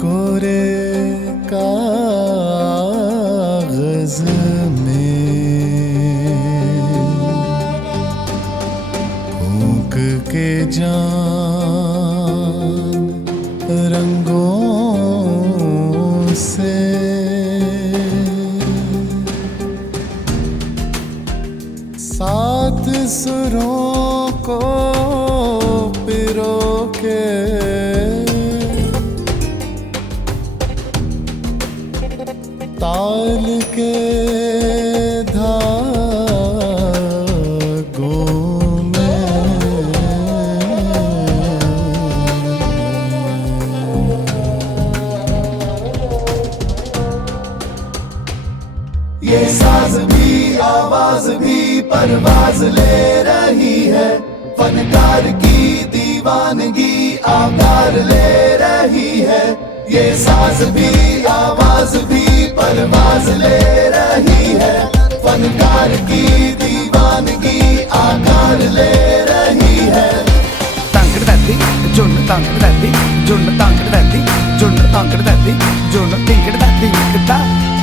कोरे कागज में फूंक के जान रंगों से सात सुरों को पिरो के ताल के धागों में ये साज भी आवाज भी परवाज ले रही है, फनकार की दीवानगी आकार ले रही है। ये साज भी आवाज भी परवाज ले रही है, फनकार की दीवानगी आकार ले रही है। तांकड़ दादी जुन तांकड़ दादी जुन तांकड़ दादी जुन तांकड़ दादी जुन तिंकड़ दादी किता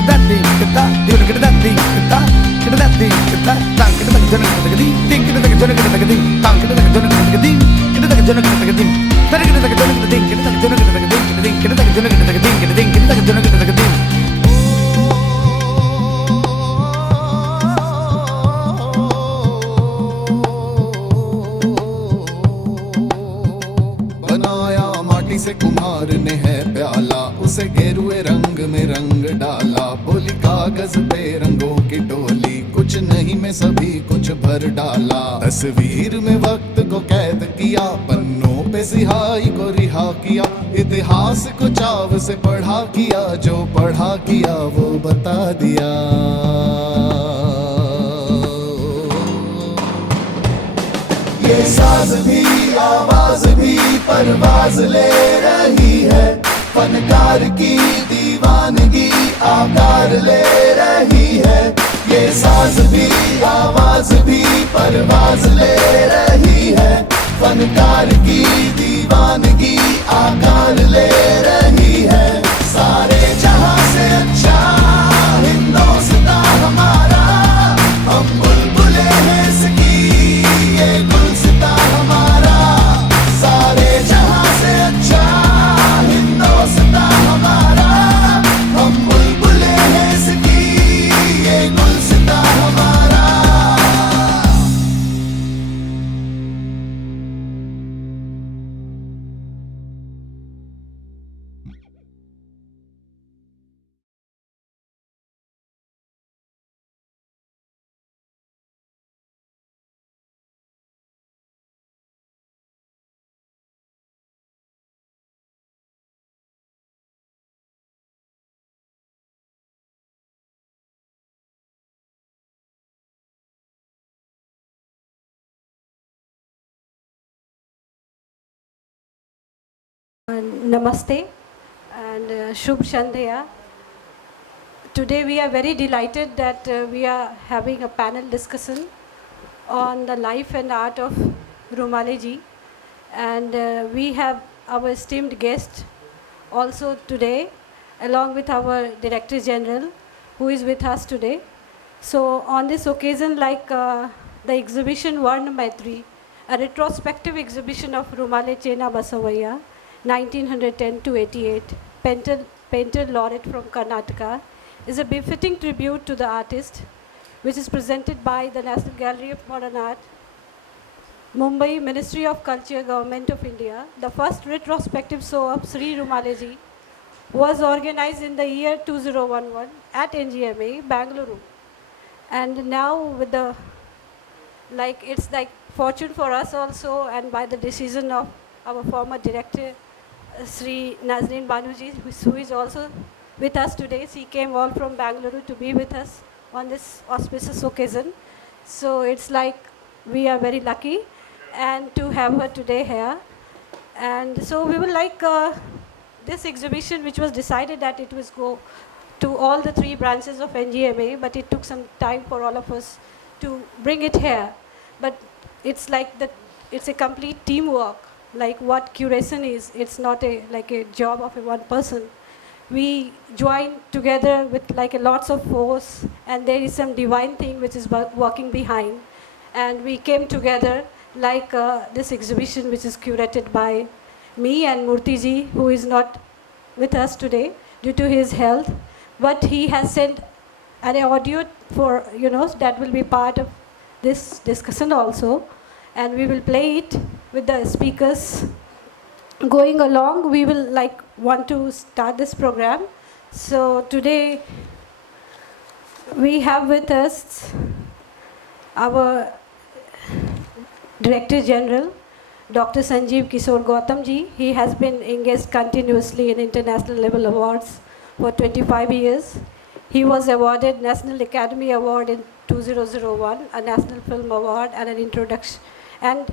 दादी किता जुन दादी किता किता दादी किता तांकड़ तक जुन तकदी तिंकड़ तक जुन तकदी तांकड़ तक जुन तकदी किता तक जुन तकदी तरकड़ तक जुन तकदी किता तक जुन तकदी किता तक जुन तकदी किता तक जुन तकदी। से कुम्हार ने है प्याला, उसे गेरुए रंग में रंग डाला। बोली कागज पे रंगों की टोली, कुछ नहीं में सभी कुछ भर डाला। तस्वीर में वक्त को कैद किया, पन्नों पे सिहाई को रिहा किया। इतिहास को चाव से पढ़ा किया, जो पढ़ा किया वो बता दिया। ये साज भी आवाज भी परवाज ले रही है, फनकार की दीवानगी आकार ले रही है। ये साज भी आवाज भी परवाज ले रही है, फनकार की दीवानगी आकार ले रही है। सारे जहां से अच्छा हिंदुस्तां हमारा, हम बुलबुले हैं इसकी ये गुलसितां हमारा। सारे जहां से अच्छा हिंदुस्तां हमारा, हम बुलबुले हैं इसकी ये गुलसितां हमारा। Namaste and Shubh Shandhya. Today we are very delighted that we are having a panel discussion on the life and art of Rumale ji, and we have our esteemed guest also today, along with our Director General who is with us today. So on this occasion, like the exhibition Varna Maitri, a retrospective exhibition of Rumale Chena Basavaya, 1910 to 88, painter laureate from Karnataka, is a befitting tribute to the artist, which is presented by the National Gallery of Modern Art, Mumbai, Ministry of Culture, Government of India. The first retrospective show of Sri Rumale ji was organized in the year 2011 at NGMA, Bangalore. And now with the, it's like fortune for us also, and by the decision of our former director, Sri Nazreen Banuji, who is also with us today. She came all from Bangalore to be with us on this auspicious occasion. So it's like we are very lucky and to have her today here. And so we would like this exhibition, which was decided that it was go to all the 3 branches of NGMA, but it took some time for all of us to bring it here. But it's like it's a complete teamwork like what curation is. It's not like a job of a one person. We join together with like a lots of force, and there is some divine thing which is working behind. And we came together like this exhibition which is curated by me and Murthy ji, who is not with us today due to his health, but he has sent an audio for, that will be part of this discussion also, and we will play it with the speakers. Going along, we will want to start this program. So today we have with us our Director General, Dr. Sanjeev Kishore Gautam ji. He has been engaged continuously in international level awards for 25 years. He was awarded National Academy Award in 2001, a National Film Award, and an introduction, and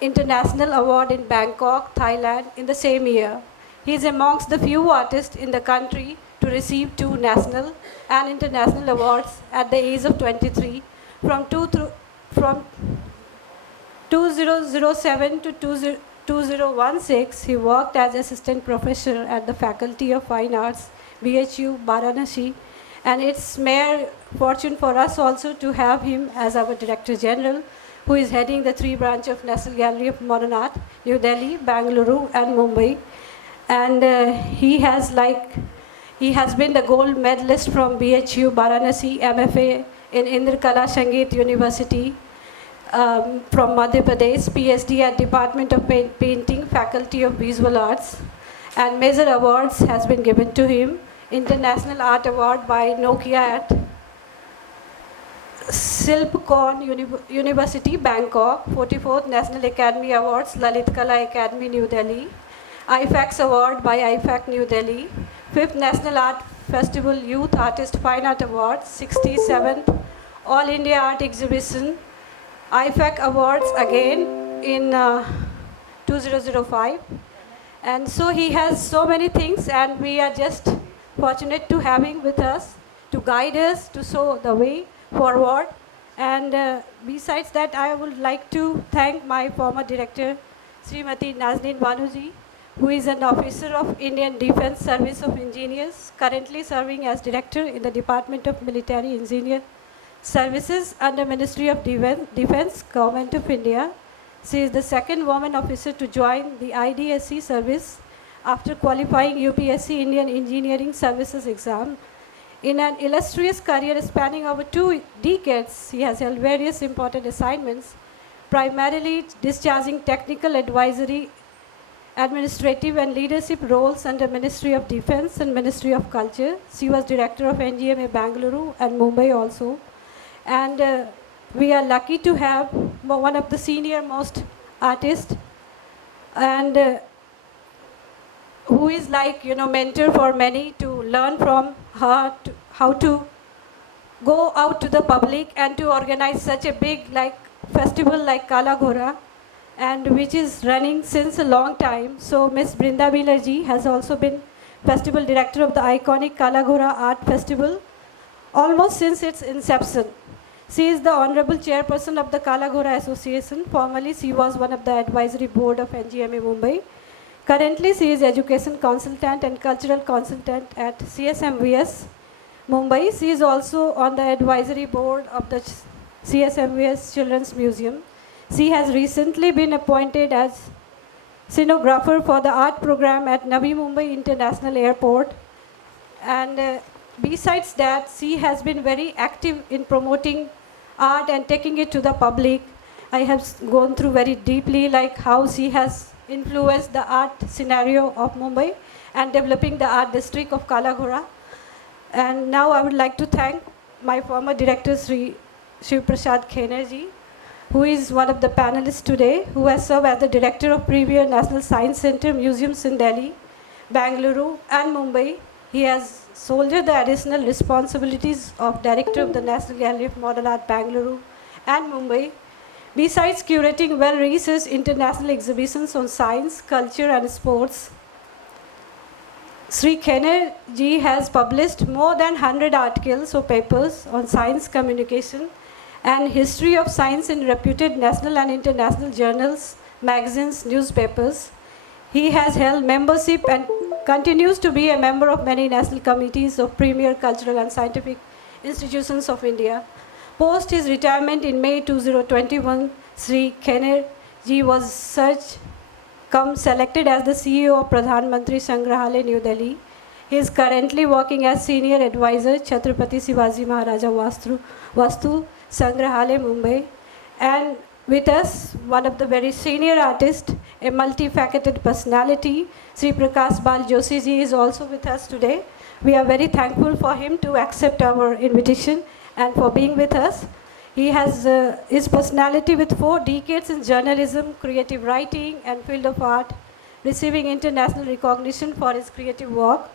International Award in Bangkok, Thailand in the same year. He is amongst the few artists in the country to receive 2 national and international awards at the age of 23. From 2007 to 2016, he worked as assistant professor at the Faculty of Fine Arts, BHU, Varanasi, and it's mere fortune for us also to have him as our Director General, who is heading the 3 branch of National Gallery of Modern Art, New Delhi, Bangalore, and Mumbai. And he has been the gold medalist from BHU, Varanasi, MFA in Indra Sangeet University, from Madhya Pradesh, PhD at Department of Painting, Faculty of Visual Arts, and major awards has been given to him. International Art Award by Nokia at Silpcorn University, Bangkok. 44th National Academy Awards, Lalit Kala Academy, New Delhi. IFAX Award by IFAC, New Delhi. 5th National Art Festival Youth Artist Fine Art Awards. 67th All India Art Exhibition. IFAC Awards again in 2005. And so he has so many things, and we are just fortunate to have him with us to guide us, to show the way forward. And besides that, I would like to thank my former director, Srimati Nazneen Banuji, who is an officer of Indian Defence Service of Engineers, currently serving as director in the Department of Military Engineer Services under Ministry of Defence, Government of India. She is the second woman officer to join the IDSC service after qualifying UPSC Indian Engineering Services exam. In an illustrious career spanning over 2 decades, he has held various important assignments, primarily discharging technical advisory, administrative and leadership roles under Ministry of Defence and Ministry of Culture. She was director of NGMA Bangalore and Mumbai also. And we are lucky to have one of the senior most artists, and who is mentor for many, to learn from her how to go out to the public and to organize such a big festival like Kala Ghora, and which is running since a long time. So Ms. Brinda Wheeler ji has also been festival director of the iconic Kala Ghora Art Festival almost since its inception. She is the honorable chairperson of the Kala Ghora Association. Formerly, she was one of the advisory board of NGMA Mumbai. Currently, she is education consultant and cultural consultant at CSMVS Mumbai. She is also on the advisory board of the CSMVS Children's Museum. She has recently been appointed as scenographer for the art program at Navi Mumbai International Airport. And besides that, she has been very active in promoting art and taking it to the public. I have gone through very deeply how she has influenced the art scenario of Mumbai and developing the art district of Kala Ghora. And now I would like to thank my former director, Sri Shiv Prasad Khener ji, who is one of the panelists today, who has served as the director of Premier National Science Center Museums in Delhi, Bangalore, and Mumbai. He has shouldered the additional responsibilities of director of the National Gallery of Modern Art, Bangalore, and Mumbai, besides curating well-researched international exhibitions on science, culture, and sports. Sri Khener ji has published more than 100 articles or papers on science communication and history of science in reputed national and international journals, magazines, newspapers. He has held membership and continues to be a member of many national committees of premier cultural and scientific institutions of India. Post his retirement in May 2021, Sri Khener ji was selected as the CEO of Pradhan Mantri Sangrahalaya, New Delhi. He is currently working as senior advisor, Chhatrapati Shivaji Maharaja Vastu Sangrahalaya, Mumbai. And with us, one of the very senior artists, a multifaceted personality, Sri Prakash Bal Joshi ji is also with us today. We are very thankful for him to accept our invitation and for being with us. He has his personality with 4 decades in journalism, creative writing, and field of art, receiving international recognition for his creative work.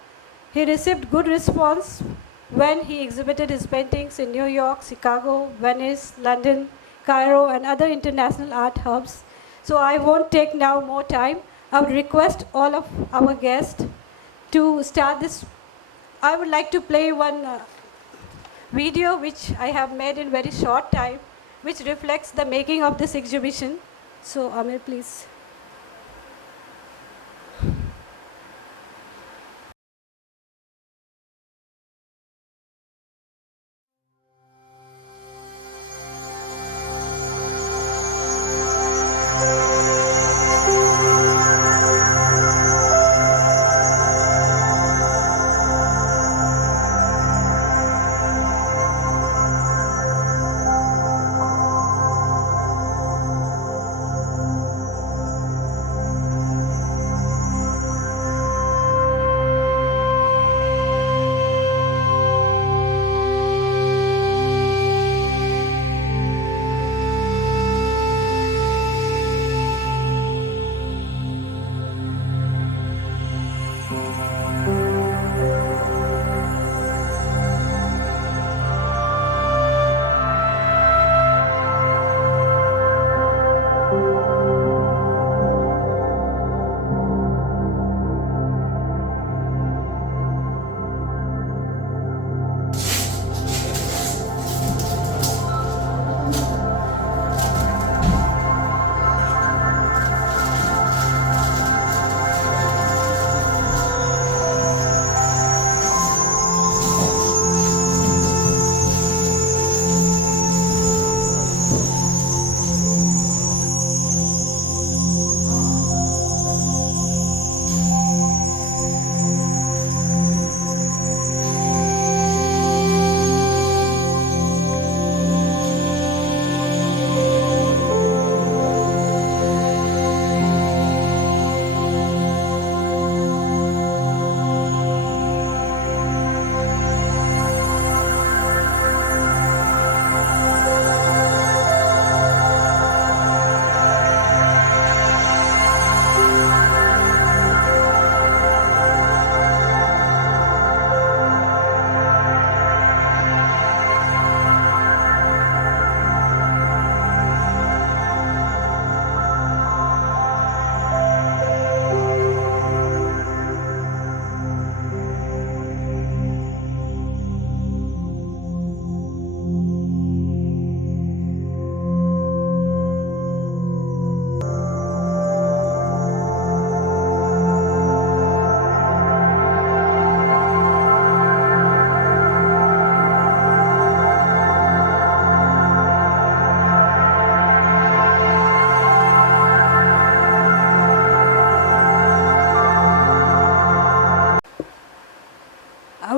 He received good response when he exhibited his paintings in New York, Chicago, Venice, London, Cairo, and other international art hubs. So I won't take now more time. I would request all of our guests to start this. I would like to play one video which I have made in very short time, which reflects the making of this exhibition. So Amir, please.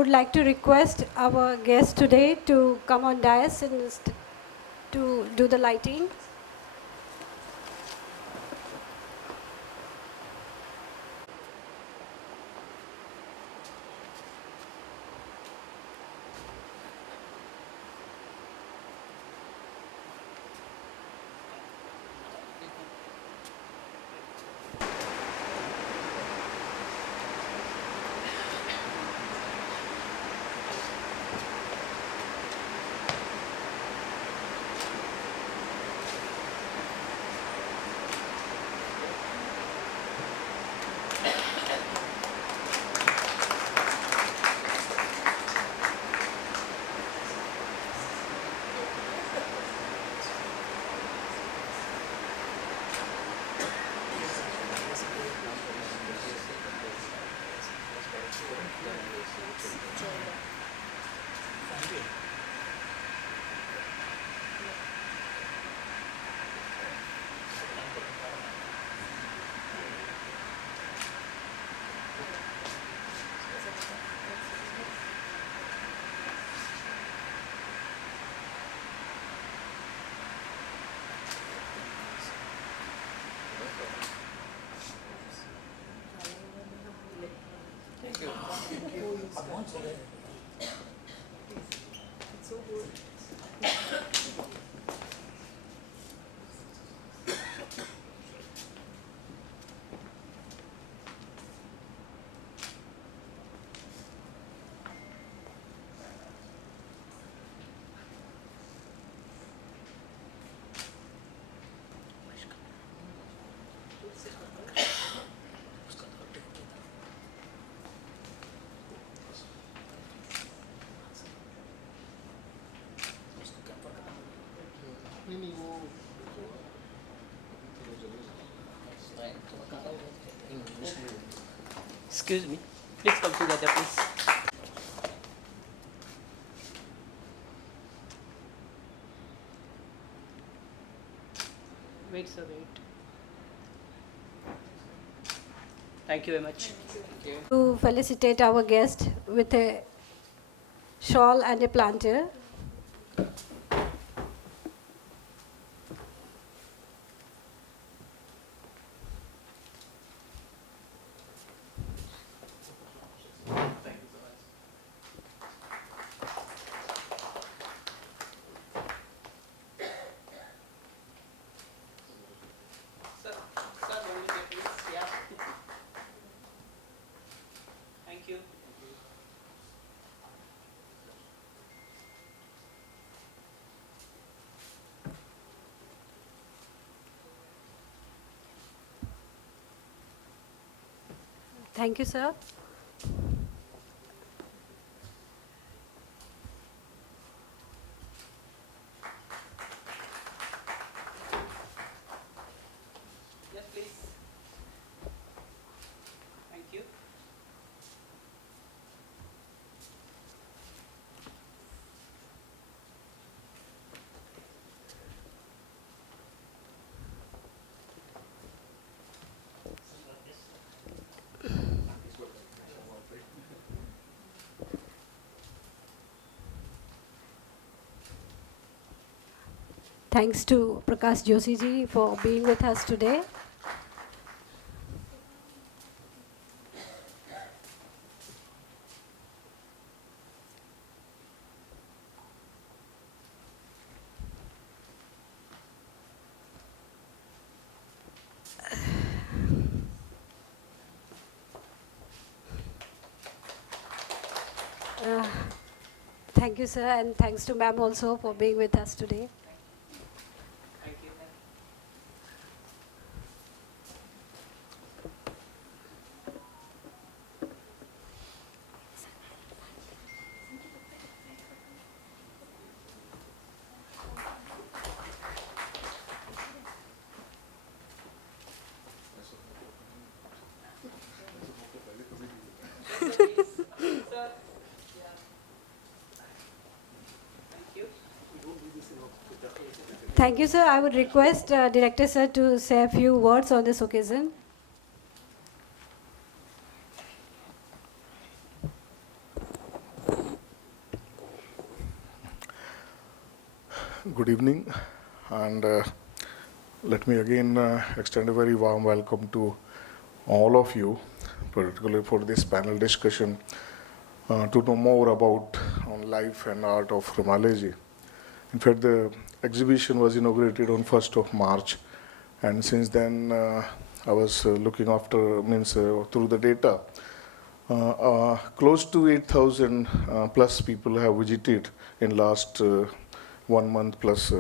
would like to request our guest today to come on dais and to do the lighting. Excuse me. Please come together, please. Wait, sir, wait. Thank you very much. To felicitate our guest with a shawl and a planter. Sir, one minute, please. Yeah. Thank you. Thank you, sir. Yes, please. Thank you. Thanks to Prakash Joshi ji for being with us today. Thank you, sir, and thanks to ma'am also for being with us today. Thank you. Sir. Yeah. Thank you. Thank you, sir. I would request Director sir to say a few words on this occasion. Good evening, and let me again extend a very warm welcome to all of you, particularly for this panel discussion to know more about on life and art of Rumaleji. In fact, the exhibition was inaugurated on 1st of March, and since then I was looking after, through the data. Close to 8,000 plus people have visited in last 1 month plus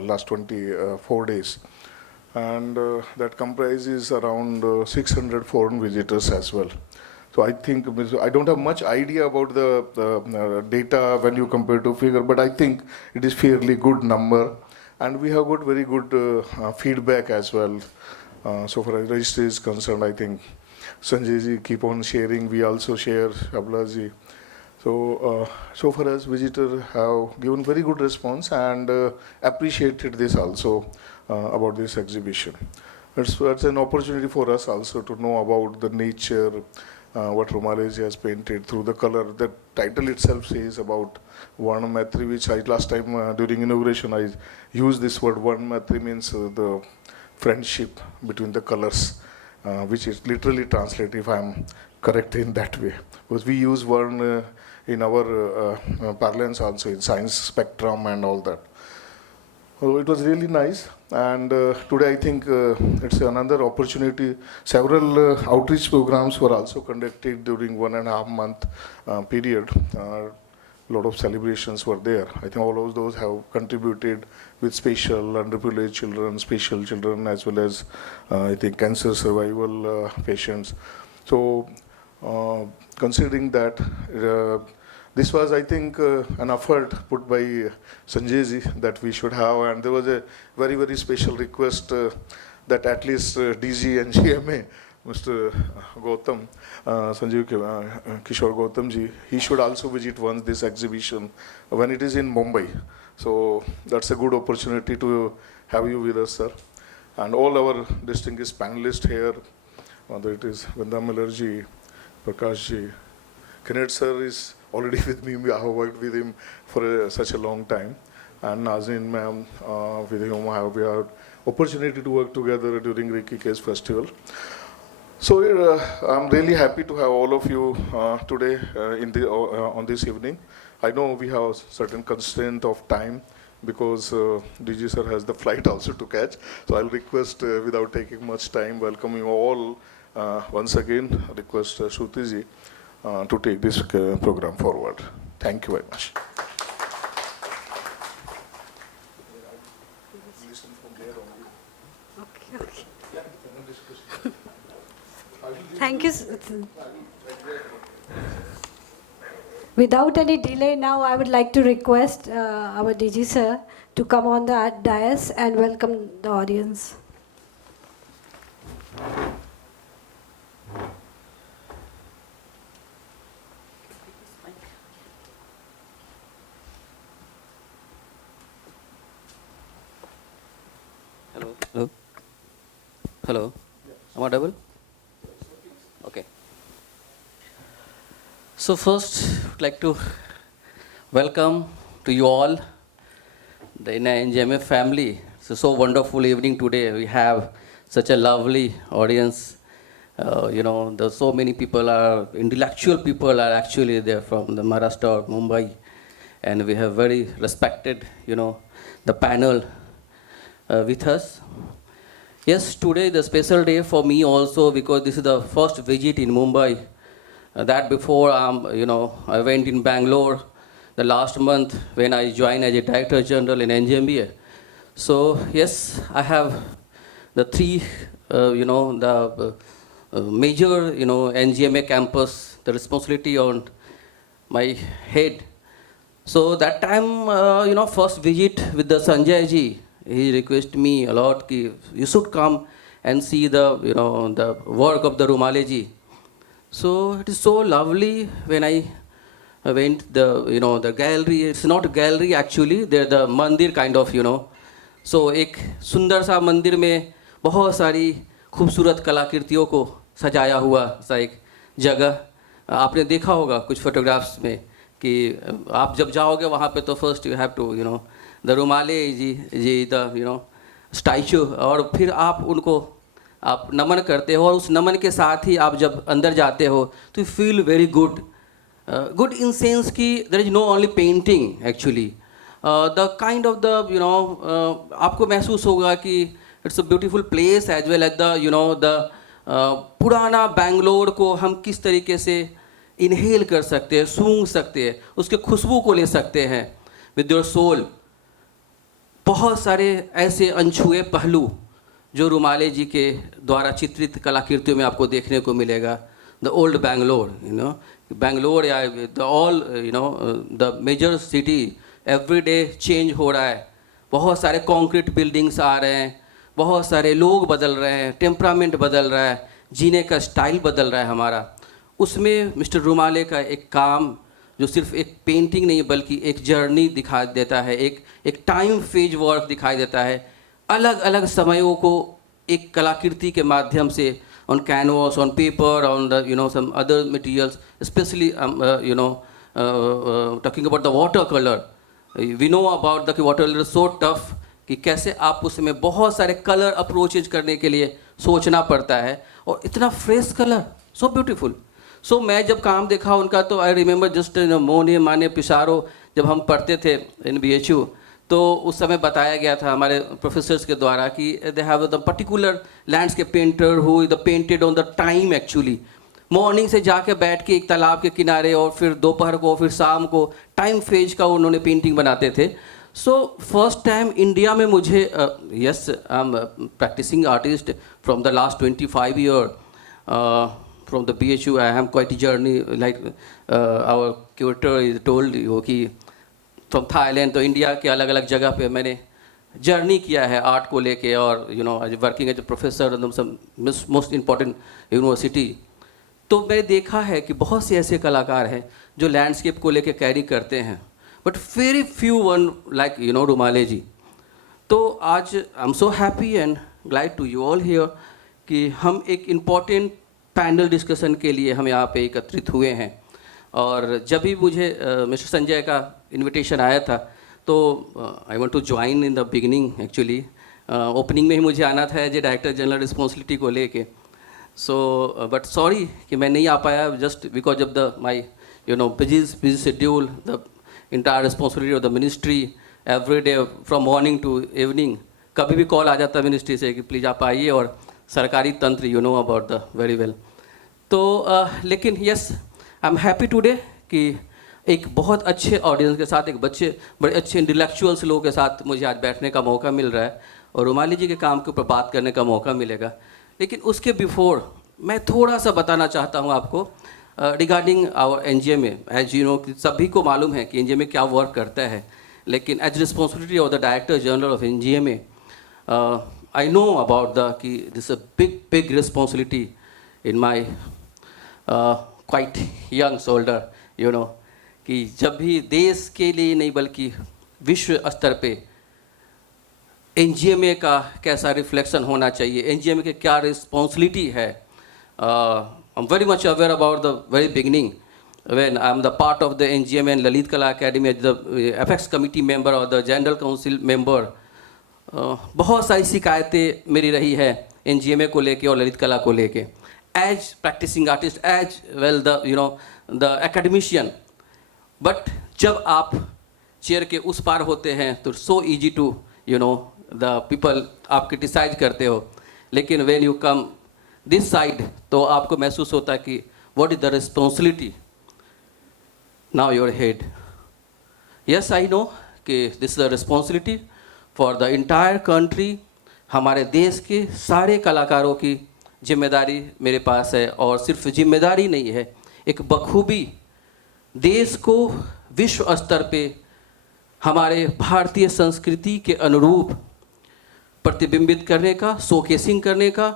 last 24 days. And that comprises around 600 foreign visitors as well. So I think, I don't have much idea about the data when you compare to figure, but I think it is fairly good number. And we have got very good feedback as well. So far as registry is concerned, I think Sanjay ji keep on sharing. We also share, Abla ji. So far as visitors have given very good response and appreciated this also about this exhibition. It's an opportunity for us also to know about the nature, what Rumaleji has painted through the color. The title itself says about Varna Maitri, which I last time during inauguration I used this word. Varna Maitri means the friendship between the colors, which is literally translated, if I am correct in that way. Because we use Varna in our parlance also, in science spectrum and all that. So it was really nice, and today I think it's another opportunity. Several outreach programs were also conducted during 1.5 month period. A lot of celebrations were there. I think all of those have contributed with special underprivileged children, special children, as well as I think cancer survival patients. So considering that, this was, I think, an effort put by Sanjay ji that we should have, and there was a very, very special request that at least DG and GMA, Mr. Gautam, Sanjeev Kishore Gautam ji, he should also visit once this exhibition when it is in Mumbai. So that's a good opportunity to have you with us, sir. And all our distinguished panelists here, whether it is Vanda Miller ji, Prakash ji, Kenneth sir is already with me. I have worked with him for such a long time. And Nazin ma'am, with whom we had opportunity to work together during Ricky Case Festival. So I'm really happy to have all of you today on this evening. I know we have certain constraint of time because DG sir has the flight also to catch. So I'll request, without taking much time, welcome you all once again. Request Shruti ji to take this program forward. Thank you very much. Okay. Thank you. Without any delay, now I would like to request our DG sir to come on the dais and welcome the audience. Hello. Hello. Am I audible? Okay. So first, I'd like to welcome to you all, the NJMF family. It's so wonderful evening today. We have such a lovely audience. There's so many people intellectual people are actually there from the Maharashtra or Mumbai, and we have very respected, the panel with us. Yes, today is a special day for me also because this is the first visit in Mumbai. That before, I went in Bangalore the last month when I joined as a Director General in NJMBA. So yes, I have the three, the major, NGMA campus, the responsibility on my head. So that time, first visit with the Sanjay ji, he requested me a lot, you should come and see the, the work of the Rumaleji. So it is so lovely when I went the gallery. It's not a gallery actually, they're the mandir kind of, So एक सुंदर सा मंदिर में बहुत सारी खूबसूरत कलाकृतियों को सजाया हुआ सा एक जगह आपने देखा होगा कुछ फोटोग्राफ्स में कि आप जब जाओगे वहाँ पे तो first you have to the Rumale ji the statue और फिर आप उनको आप नमन करते हो और उस नमन के साथ ही आप जब अंदर जाते हो तो you feel very good good in sense कि there is no only painting actually the kind of the आपको महसूस होगा कि it's a beautiful place as well as the पुराना बेंगलोर को हम किस तरीके से इनहेल कर सकते हैं, सूंघ सकते हैं, उसके खुशबू को ले सकते हैं विद योर सोल. बहुत सारे ऐसे अनछुए पहलू जो रुमाले जी के द्वारा चित्रित कलाकृतियों में आपको देखने को मिलेगा. द ओल्ड बेंगलोर, बेंगलोर या the all the major city every day change हो रहा है. बहुत सारे कॉन्क्रीट बिल्डिंग्स आ रहे हैं, बहुत सारे लोग बदल रहे हैं, टेम्परामेंट बदल रहा है, जीने का स्टाइल बदल रहा है हमारा, उसमें मिस्टर रुमाले का एक काम जो सिर्फ एक पेंटिंग नहीं बल्कि एक जर्नी दिखा देता है, एक टाइम फेज वर्क दिखाई देता है, अलग अलग समयों को एक कलाकृति के माध्यम से on canvas, on paper, on the some other materials, specially talking about the water colour. We know about the water colour so tough कि कैसे आप उसमें बहुत सारे कलर अप्रोचेज करने के लिए सोचना पड़ता है, और इतना फ्रेश कलर, सो ब्यूटीफुल. सो मैं जब काम देखा उनका तो आई रिमेंबर जस्ट मोने माने पिसारो, जब हम पढ़ते थे इन BHU, तो उस समय बताया गया था हमारे प्रोफेसर्स के द्वारा कि they have the particular landscape painter who is the painted on the time. Actually morning से जाके बैठ के एक तालाब के किनारे, और फिर दोपहर को, फिर शाम को, टाइम फेज का उन्होंने पेंटिंग बनाते थे. सो फर्स्ट टाइम इंडिया में मुझे yes I am practising artist from the last 25 year from the BHU. I have quite a journey, like our curator is told you कि from Thailand तो India के अलग अलग जगह पे मैंने जर्नी किया है आर्ट को लेके, और working as a professor in some most important university. तो मैंने देखा है कि बहुत से ऐसे कलाकार हैं जो लैंडस्केप को लेके कैरी करते हैं, but very few one like Rumale ji. तो आज I am so happy and glad to you all here कि हम एक इम्पॉर्टेंट पैनल डिस्कशन के लिए हम यहाँ पे एकत्रित हुए हैं. और जब भी मुझे मिस्टर संजय का इनविटेशन आया था तो I want to join in the beginning. Actually opening में ही मुझे आना था as a director general responsibility को लेके. सो बट सॉरी कि मैं नहीं आ पाया, just because of the my busy schedule, the entire responsibility of the ministry every day from morning to evening. कभी भी कॉल आ जाता मिनिस्ट्री से कि प्लीज़ आप आइए, और सरकारी तंत्र अबाउट द वेरी वेल. तो लेकिन yes I am happy today कि एक बहुत अच्छे ऑडियंस के साथ, एक बड़े अच्छे इंटेलेक्चुअल्स लोगों के साथ मुझे आज बैठने का मौका मिल रहा है, और रुमाली जी के काम के ऊपर बात करने का मौका मिलेगा. लेकिन उसके बिफोर मैं थोड़ा सा बताना चाहता हूँ आपको regarding our NGMA. As you know कि सभी को मालूम है कि NGMA क्या वर्क करता है, लेकिन as responsibility of the director general of NGMA I know about कि this is a big responsibility in my quite young shoulder, कि जब भी देश के लिए नहीं बल्कि विश्व स्तर पे NGMA का कैसा रिफ्लेक्शन होना चाहिए, NGMA के क्या रिस्पॉन्सिबिलिटी है. I'm very much aware about the very beginning when I'm the part of the NGMA and Lalit Kala Academy as the FX committee member or the general council member. बहुत सारी शिकायतें मेरी रही है NGMA को लेके और ललित कला को लेके, as practising artist, as well the academician. But जब आप चेयर के उस पार होते हैं तो so easy to the people आप क्रिटिसाइज करते हो, लेकिन when you come this side तो आपको महसूस होता है कि what is the responsibility now your head. Yes I know कि this is the responsibility for the entire country. हमारे देश के सारे कलाकारों की जिम्मेदारी मेरे पास है, और सिर्फ जिम्मेदारी नहीं है, एक बखूबी देश को विश्व स्तर पे हमारे भारतीय संस्कृति के अनुरूप प्रतिबिंबित करने का, शोकेसिंग करने का,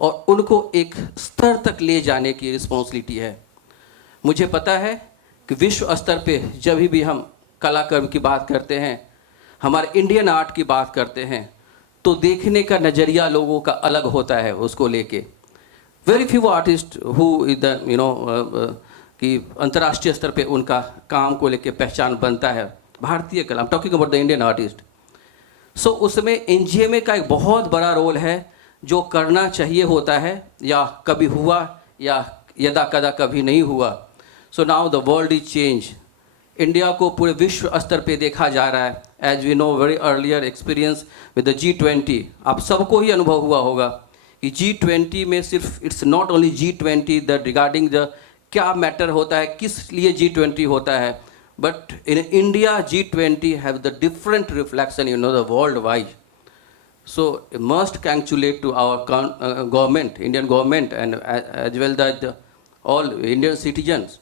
और उनको एक स्तर तक ले जाने की रिस्पॉन्सिबिलिटी है. मुझे पता है कि विश्व स्तर पे जब भी हम कलाकर्म की बात करते हैं, हमारे इंडियन आर्ट की बात करते हैं, तो देखने का नज़रिया लोगों का अलग होता है उसको लेके. Very few artist who is the कि अंतर्राष्ट्रीय स्तर पे उनका काम को लेके पहचान बनता है भारतीय कला. Talking about the Indian artist. So उसमें NGMA का एक बहुत बड़ा रोल है जो करना चाहिए होता है, या कभी हुआ या यदा कदा कभी नहीं हुआ. So now the world is change. India को पूरे विश्व स्तर पे देखा जा रहा है. As we know very earlier experience with the G20, आप सबको ही अनुभव हुआ होगा कि G20 में सिर्फ it's not only G20 the regarding the क्या मैटर होता है, किस लिए G20 होता है, but in India G20 have the different reflection the world wide. So must congratulate to our government, Indian government, and as well that all Indian citizens.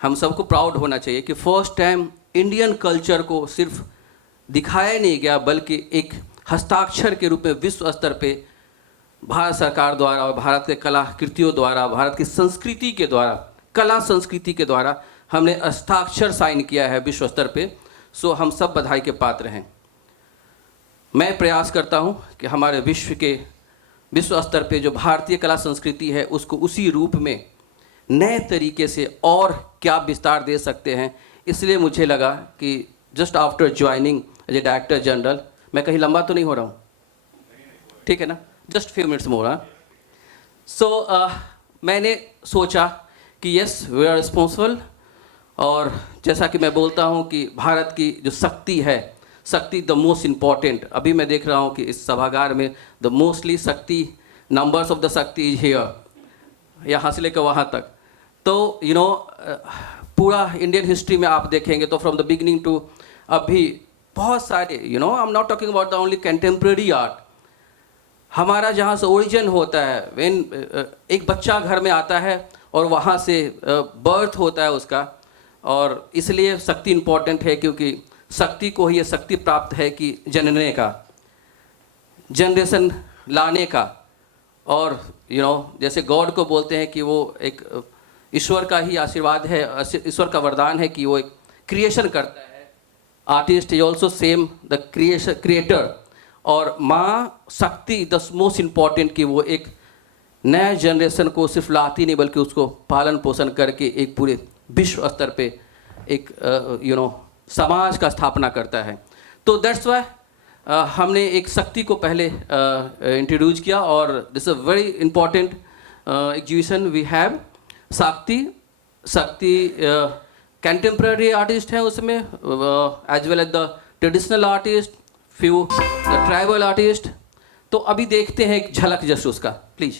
हम सबको proud होना चाहिए कि फर्स्ट टाइम इंडियन कल्चर को सिर्फ दिखाया नहीं गया बल्कि एक हस्ताक्षर के रूप में विश्व स्तर पे भारत सरकार द्वारा और भारत के कलाकृतियों द्वारा, भारत की संस्कृति के द्वारा, कला संस्कृति के द्वारा हमने हस्ताक्षर साइन किया है विश्व स्तर पे। सो हम सब बधाई के पात्र हैं। मैं प्रयास करता हूं कि हमारे विश्व स्तर पे जो भारतीय कला संस्कृति है उसको उसी रूप में नए तरीके से और क्या विस्तार दे सकते हैं। इसलिए मुझे लगा कि just after joining as a director general, मैं कहीं लंबा तो नहीं हो रहा हूँ, ठीक है ना, जस्ट फ्यू मिनट्स मोर। सो मैंने सोचा कि यस वी आर रिस्पॉन्सिबल, और जैसा कि मैं बोलता हूँ कि भारत की जो शक्ति है, शक्ति द मोस्ट इम्पॉर्टेंट। अभी मैं देख रहा हूँ कि इस सभागार में द मोस्टली शक्ति, नंबर्स ऑफ द शक्ति इज हियर, यहाँ से लेकर वहाँ तक। तो यू नो पूरा इंडियन हिस्ट्री में आप देखेंगे तो फ्रॉम द बिगिनिंग टू अभी बहुत सारे, you know, I am not talking about the only contemporary art, हमारा जहाँ से ओरिजिन होता है, व्हेन एक बच्चा घर में आता है और वहाँ से बर्थ होता है उसका, और इसलिए शक्ति इम्पॉर्टेंट है, क्योंकि शक्ति को ही ये शक्ति प्राप्त है कि जनने का, जनरेशन लाने का, और यू नो जैसे गॉड को बोलते हैं कि वो एक ईश्वर का ही आशीर्वाद है, ईश्वर का वरदान है कि वो एक क्रिएशन करता है। Artist is also same the creator, और माँ शक्ति द मोस्ट इम्पॉर्टेंट कि वो एक नया जनरेशन को सिर्फ लाती नहीं बल्कि उसको पालन पोषण करके एक पूरे विश्व स्तर पे एक यू नो समाज का स्थापना करता है। तो दैट्स वाई हमने एक शक्ति को पहले इंट्रोड्यूस किया, और this a very important exhibition we have. Shakti contemporary artist हैं उसमें, as well as the traditional artist, few the tribal artist. तो अभी देखते हैं एक झलक जस्ट उसका, please.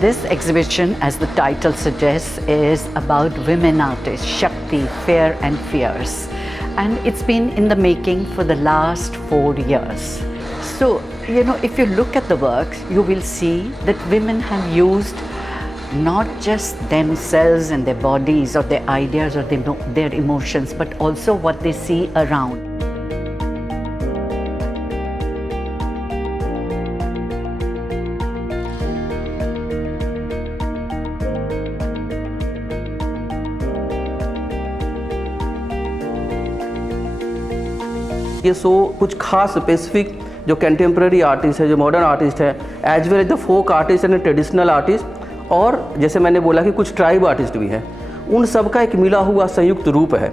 This exhibition, as the title suggests, is about women artists, Shakti, Fair and Fierce. And it's been in the making for the last 4 years. So, if you look at the works, you will see that women have used not just themselves and their bodies or their ideas or their emotions, but also what they see around. ये show कुछ खास specific जो contemporary artist है, जो modern artist है, as well as the folk artist and traditional artist, और जैसे मैंने बोला कि कुछ ट्राइब आर्टिस्ट भी हैं, उन सब का एक मिला हुआ संयुक्त रूप है।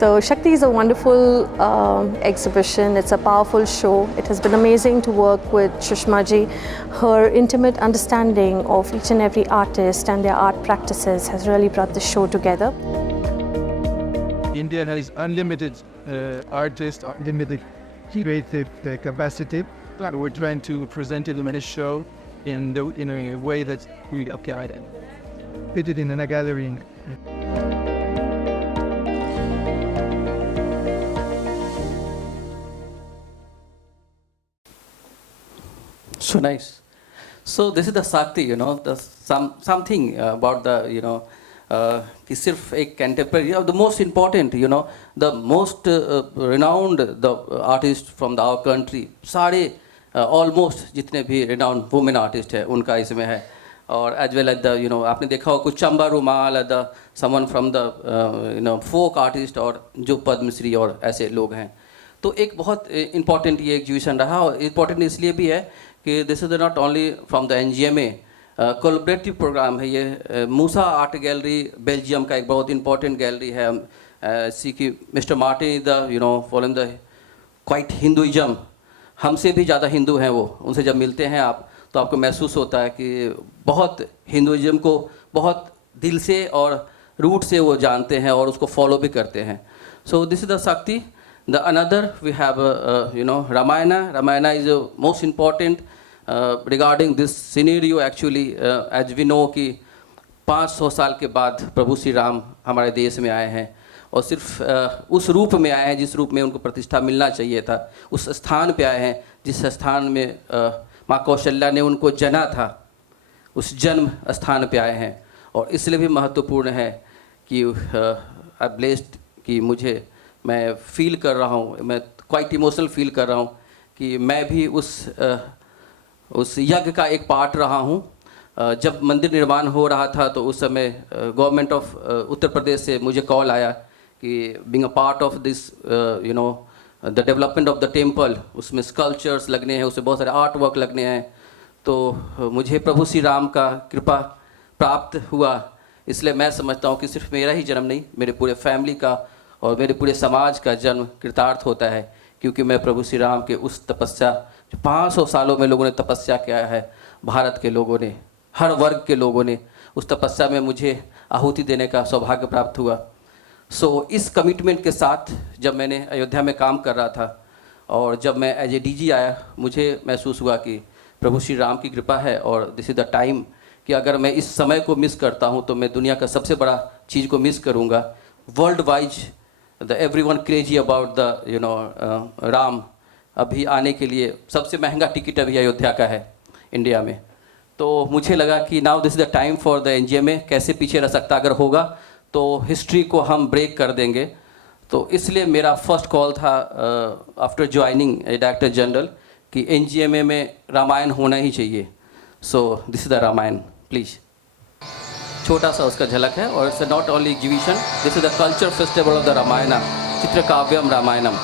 So Shakti is a wonderful exhibition. It's a powerful show. It has been amazing to work with Shushma ji. Her intimate understanding of each and every artist and their art practices has really brought the show together. India has unlimited artists, unlimited creative capacity. And we're trying to present it in a show in a way that's really applied and fit it in a gallery. So nice. So this is the Sakti, the something about the, कि सिर्फ एक contemporary, the most important, the most renowned the artist from our country, सारे almost जितने भी renowned women artist है उनका इसमें है, और as well as the, आपने देखा हो कुछ चंबा रुमाल, the someone from the folk artist, और जो पद्मश्री और ऐसे लोग हैं। तो एक बहुत इम्पॉर्टेंट ये एग्जीबिशन रहा, और इम्पॉर्टेंट इसलिए भी है कि this is not only from the NGMA, collaborative programme है ये। मूसा आर्ट गैलरी बेल्जियम का एक बहुत इंपॉर्टेंट गैलरी है। सी की mister Martin the following the quite Hinduism, हमसे भी ज़्यादा हिंदू हैं वो। उनसे जब मिलते हैं आप तो आपको महसूस होता है कि बहुत हिंदुइज्म को बहुत दिल से और रूट से वो जानते हैं और उसको फॉलो भी करते हैं। सो दिस इज़ द शक्ति। The another we have Ramayana. Ramayana is most important regarding this scenario actually, as we know कि 500 साल के बाद प्रभु श्री राम हमारे देश में आए हैं, और सिर्फ उस रूप में आए हैं जिस रूप में उनको प्रतिष्ठा मिलना चाहिए था। उस स्थान पे आए हैं जिस स्थान में माँ कौशल्या ने उनको जना था, उस जन्म स्थान पे आए हैं। और इसलिए भी महत्वपूर्ण है कि आई ब्लेस्ड कि मैं फील कर रहा हूँ, मैं क्वाइट इमोशनल फील कर रहा हूँ कि मैं भी उस यज्ञ का एक पार्ट रहा हूँ। जब मंदिर निर्माण हो रहा था तो उस समय गवर्नमेंट ऑफ उत्तर प्रदेश से मुझे कॉल आया कि being a part of this the development of the temple, उसमें स्कल्पचर्स लगने हैं, उसमें बहुत सारे आर्ट वर्क लगने हैं। तो मुझे प्रभु श्री राम का कृपा प्राप्त हुआ। इसलिए मैं समझता हूँ कि सिर्फ मेरा ही जन्म नहीं, मेरे पूरे फैमिली का और मेरे पूरे समाज का जन्म कृतार्थ होता है, क्योंकि मैं प्रभु श्री राम के उस तपस्या जो 500 सालों में लोगों ने तपस्या किया है, भारत के लोगों ने, हर वर्ग के लोगों ने, उस तपस्या में मुझे आहुति देने का सौभाग्य प्राप्त हुआ। सो इस कमिटमेंट के साथ जब मैंने अयोध्या में काम कर रहा था और जब मैं एज ए DG आया, मुझे महसूस हुआ कि प्रभु श्री राम की कृपा है और दिस इज़ द टाइम कि अगर मैं इस समय को मिस करता हूँ तो मैं दुनिया का सबसे बड़ा चीज़ को मिस करूँगा। World wise the everyone crazy about the Ram. अभी आने के लिए सबसे महंगा टिकट अभी अयोध्या का है इंडिया में। तो मुझे लगा कि now this is the time for the NGMA। कैसे पीछे रह सकता, अगर होगा तो हिस्ट्री को हम ब्रेक कर देंगे। तो इसलिए मेरा फर्स्ट कॉल था आफ्टर ज्वाइनिंग डायरेक्टर जनरल कि NGMA में रामायण होना ही चाहिए। So this is the Ramayana, please. छोटा सा उसका झलक है, और it's not only exhibition, this is the culture festival of the Ramayana, Chitrakavyam Ramayanam.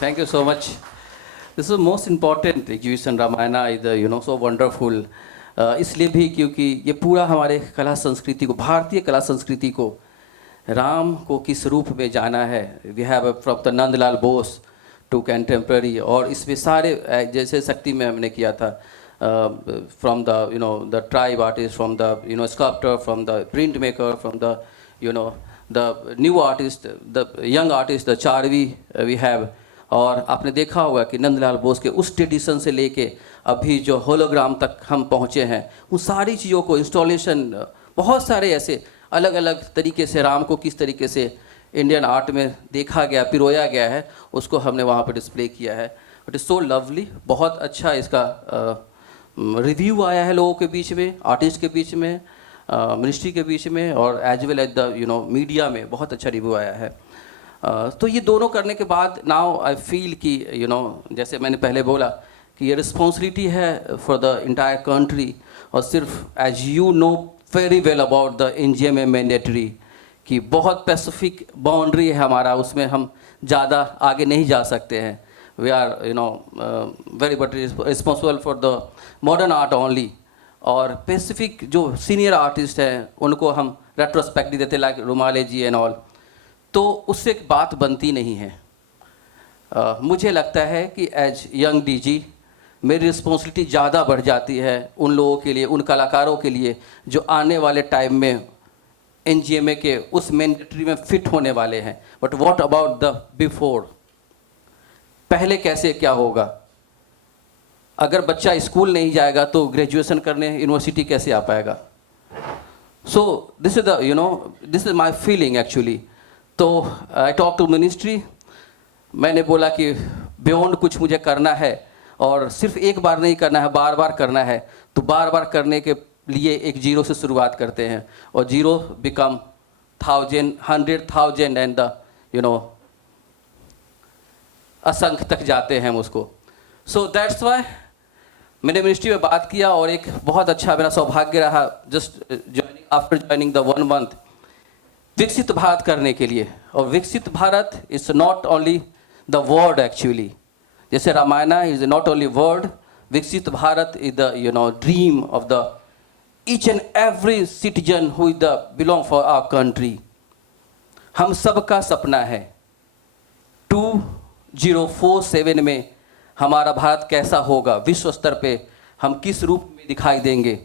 Thank you so much. This is most important exhibition. Ramayana is so wonderful. इसलिए भी क्योंकि ये पूरा हमारे कला संस्कृति को, भारतीय कला संस्कृति को, राम को किस रूप में जाना है. We have from the Nandalal Bose to contemporary, और इसमें सारे जैसे शक्ति में हमने किया था, from the the tribe artist, from the sculptor, from the print maker, from the the new artist, the young artist, the Charvi we have. और आपने देखा होगा कि नंदलाल बोस के उस ट्रेडिशन से लेके अभी जो होलोग्राम तक हम पहुँचे हैं, उन सारी चीज़ों को इंस्टॉलेशन, बहुत सारे ऐसे अलग अलग तरीके से राम को किस तरीके से इंडियन आर्ट में देखा गया, पिरोया गया है, उसको हमने वहाँ पर डिस्प्ले किया है. It is so lovely. बहुत अच्छा इसका रिव्यू आया है लोगों के बीच में, आर्टिस्ट के बीच में, मिनिस्ट्री के बीच में, और as well as the media में बहुत अच्छा रिव्यू आया है. तो ये दोनों करने के बाद नाउ आई फील कि जैसे मैंने पहले बोला कि ये रिस्पॉन्सिबिलिटी है फॉर द इंटायर कंट्री. और सिर्फ as you know very well about the NGMA mandatory कि बहुत स्पेसिफिक बाउंड्री है हमारा, उसमें हम ज़्यादा आगे नहीं जा सकते हैं. We are very but responsible for the modern art only. और स्पेसिफिक जो सीनियर आर्टिस्ट हैं उनको हम रेट्रोस्पेक्टिव देते, like Rumale ji and all. तो उससे एक बात बनती नहीं है. मुझे लगता है कि एज यंग DG मेरी रिस्पॉन्सिबिलिटी ज़्यादा बढ़ जाती है उन लोगों के लिए, उन कलाकारों के लिए जो आने वाले टाइम में NGMA के उस मैंडेटरी में फिट होने वाले हैं. But what about the before, पहले कैसे क्या होगा? अगर बच्चा स्कूल नहीं जाएगा तो ग्रेजुएशन करने यूनिवर्सिटी कैसे आ पाएगा? सो this is my feeling actually. तो आई टॉक टू मिनिस्ट्री. मैंने बोला कि बियॉन्ड कुछ मुझे करना है, और सिर्फ एक बार नहीं करना है, बार बार करना है. तो बार बार करने के लिए एक जीरो से शुरुआत करते हैं, और जीरो बिकम 1000, 100,000 एंड द असंख्य तक जाते हैं हम उसको. सो दैट्स वाई मैंने मिनिस्ट्री में बात किया, और एक बहुत अच्छा मेरा सौभाग्य रहा just joining after joining the 1 month विकसित भारत करने के लिए. और विकसित Bharat is not only the word actually, जैसे Ramayana is not only word, विकसित Bharat is the dream of the each and every citizen who is the belong for our country. हम सबका सपना है 2047 में हमारा भारत कैसा होगा, विश्व स्तर पे हम किस रूप में दिखाई देंगे,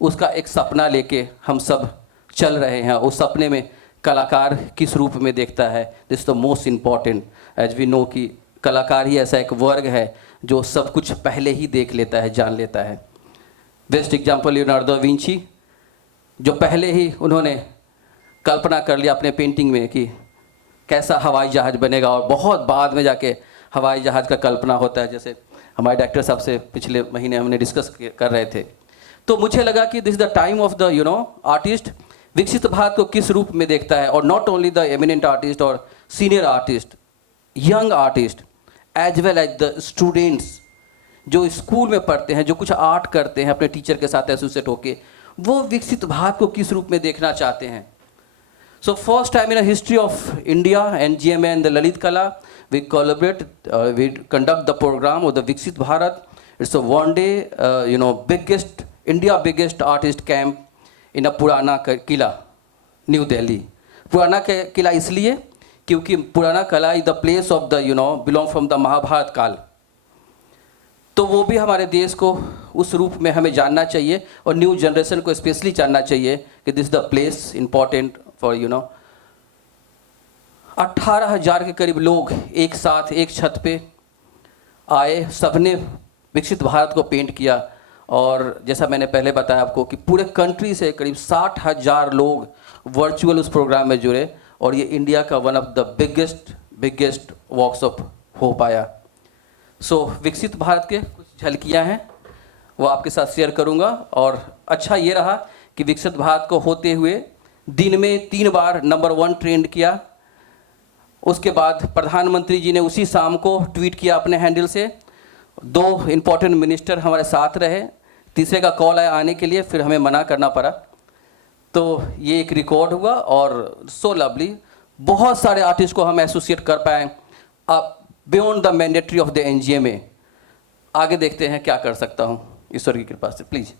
उसका एक सपना लेके हम सब चल रहे हैं. उस सपने में कलाकार किस रूप में देखता है, this the most important. As we know कि कलाकार ही ऐसा एक वर्ग है जो सब कुछ पहले ही देख लेता है, जान लेता है. Best example Leonardo da Vinci, जो पहले ही उन्होंने कल्पना कर लिया अपने पेंटिंग में कि कैसा हवाई जहाज़ बनेगा, और बहुत बाद में जाके हवाई जहाज़ का कल्पना होता है, जैसे हमारे डायरेक्टर साहब से पिछले महीने हमने डिस्कस कर रहे थे. तो मुझे लगा कि this the time of the artist विकसित भारत को किस रूप में देखता है. और not only the eminent artist और senior artist, young artist as well as the students जो स्कूल में पढ़ते हैं, जो कुछ आर्ट करते हैं अपने टीचर के साथ एसोसिएट होके, वो विकसित भारत को किस रूप में देखना चाहते हैं. So first time in the history of India, NGMA and the Lalit Kala, we collaborate, we conduct the program of the Viksit Bharat. It's a one-day, biggest, India biggest artist camp in a Purana Kila, New Delhi. Purana Kila इसलिए क्योंकि पुराना कला is the place of the, belong from the Mahabharat काल. तो वो भी हमारे देश को उस रूप में हमें जानना चाहिए, और न्यू जनरेशन को स्पेशली जानना चाहिए कि this the place important for 18,000 के करीब लोग एक साथ एक छत पे आए, सबने विकसित भारत को पेंट किया। और जैसा मैंने पहले बताया आपको कि पूरे कंट्री से करीब 60,000 लोग वर्चुअल उस प्रोग्राम में जुड़े और ये इंडिया का one of the biggest workshop हो पाया। सो विकसित भारत के कुछ झलकियाँ हैं, वो आपके साथ शेयर करूँगा। और अच्छा ये रहा कि विकसित भारत को होते हुए दिन में 3 बार नंबर 1 ट्रेंड किया। उसके बाद प्रधानमंत्री जी ने उसी शाम को ट्वीट किया अपने हैंडल से। 2 इम्पॉर्टेंट मिनिस्टर हमारे साथ रहे, तीसरे का कॉल आया आने के लिए, फिर हमें मना करना पड़ा। तो ये एक रिकॉर्ड हुआ और सो लवली, बहुत सारे आर्टिस्ट को हम एसोसिएट कर पाए beyond the mandatory of the NGMA। आगे देखते हैं क्या कर सकता हूँ ईश्वर की कृपा से, please.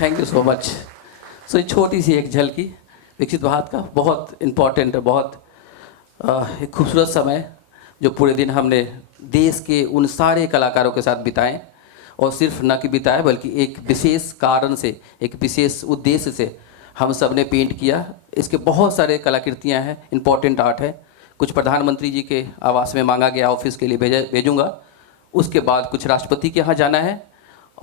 Thank you so much. So छोटी सी एक झलकी विकसित भारत का, बहुत इम्पॉर्टेंट है, बहुत एक खूबसूरत समय जो पूरे दिन हमने देश के उन सारे कलाकारों के साथ बिताए। और सिर्फ न कि बिताए बल्कि एक विशेष कारण से, एक विशेष उद्देश्य से हम सब ने पेंट किया। इसके बहुत सारे कलाकृतियाँ हैं, इम्पॉर्टेंट आर्ट है। कुछ प्रधानमंत्री जी के आवास में मांगा गया, ऑफिस के लिए भेजूँगा। उसके बाद कुछ राष्ट्रपति के यहाँ जाना है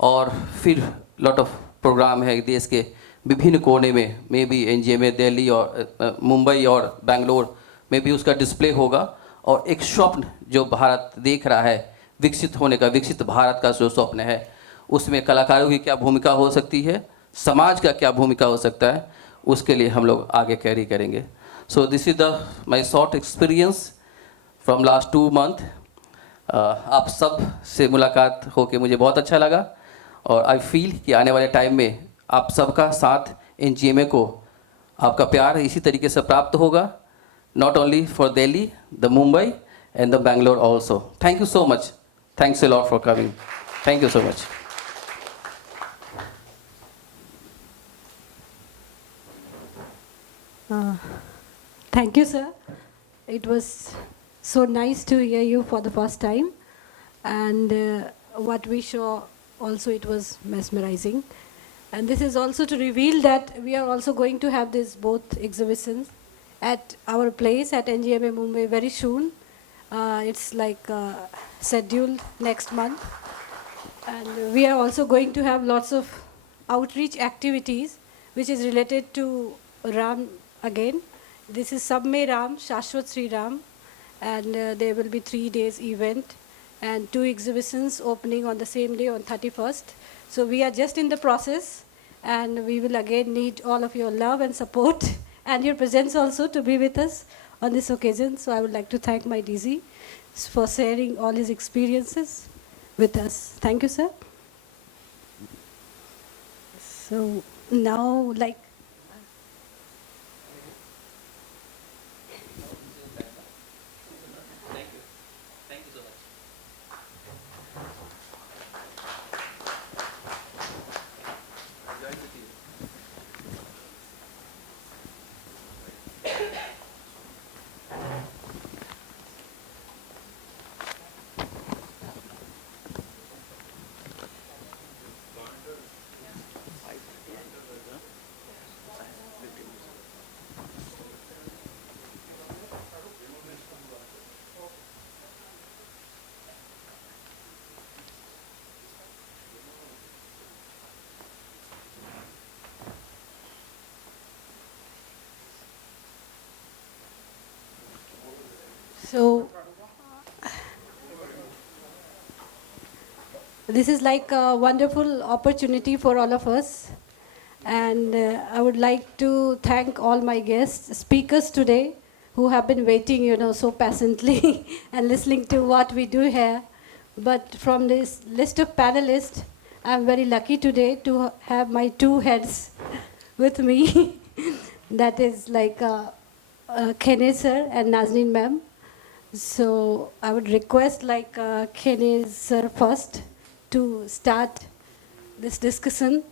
और फिर लॉट ऑफ प्रोग्राम है देश के विभिन्न कोने में। मे बी NGMA दिल्ली और मुंबई और बेंगलोर में भी उसका डिस्प्ले होगा। और एक स्वप्न जो भारत देख रहा है विकसित होने का, विकसित भारत का जो स्वप्न है, उसमें कलाकारों की क्या भूमिका हो सकती है, समाज का क्या भूमिका हो सकता है, उसके लिए हम लोग आगे कैरी करेंगे। सो this is the my short experience from last 2 month. आप सब से मुलाकात होके मुझे बहुत अच्छा लगा और आई फील कि आने वाले टाइम में आप सबका साथ NGMA को, आपका प्यार इसी तरीके से प्राप्त होगा, not only for Delhi, the Mumbai and the Bangalore also. Thank you so much, thanks a lot for coming, thank you so much. Thank you, sir. It was so nice to hear you for the first time. And what we saw also, it was mesmerizing. And this is also to reveal that we are also going to have these both exhibitions at our place at NGMA Mumbai very soon. It's like scheduled next month. And we are also going to have lots of outreach activities which is related to Ram again. This is Sab Mein Ram, Shashwat Sri Ram, and there will be 3 days event and 2 exhibitions opening on the same day on 31st. So we are just in the process, and we will again need all of your love and support and your presence also to be with us on this occasion. So I would like to thank my DZ for sharing all his experiences with us. Thank you, sir. So now, like, So this is like a wonderful opportunity for all of us. And I would like to thank all my guests, speakers today, who have been waiting, so patiently and listening to what we do here. But from this list of panelists, I'm very lucky today to have my two heads with me. That is like Kene sir and Nazneen ma'am. So I would request like Kene sir first to start this discussion.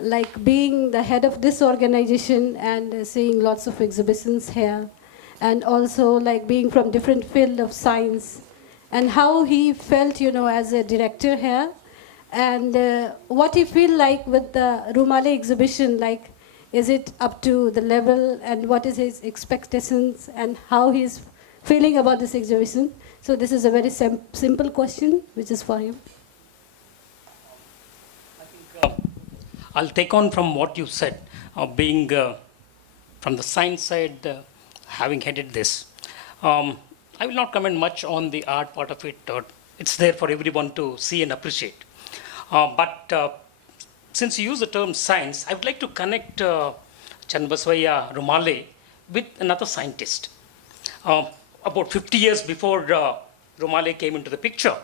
Like being the head of this organization and seeing lots of exhibitions here, and also like being from different field of science, and how he felt, as a director here, and what he feel like with the Rumale exhibition, like is it up to the level, and what is his expectations, and how he's feeling about this exhibition. So this is a very simple question, which is for him. I'll take on from what you said, being from the science side, having headed this. I will not comment much on the art part of it. It's there for everyone to see and appreciate. But since you use the term science, I would like to connect Channabasavaiah Rumale with another scientist. About 50 years before Rumale came into the picture,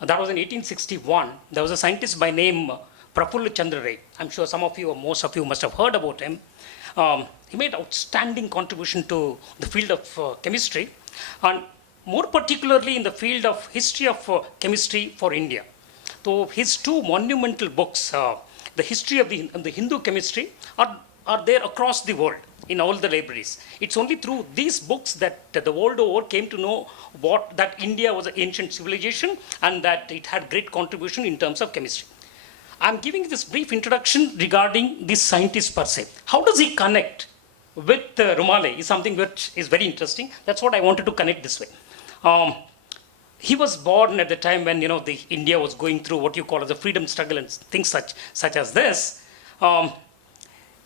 that was in 1861, there was a scientist by name Prafulla Chandra Ray. I'm sure some of you or most of you must have heard about him. He made outstanding contribution to the field of chemistry, and more particularly in the field of history of chemistry for India. So his two monumental books, the history of the Hindu chemistry, are there across the world in all the libraries. It's only through these books that the world over came to know that India was an ancient civilization and that it had great contribution in terms of chemistry. I'm giving this brief introduction regarding this scientist per se. How does he connect with Rumale is something which is very interesting. That's what I wanted to connect this way. He was born at the time when the India was going through what you call as the freedom struggle and things such as this.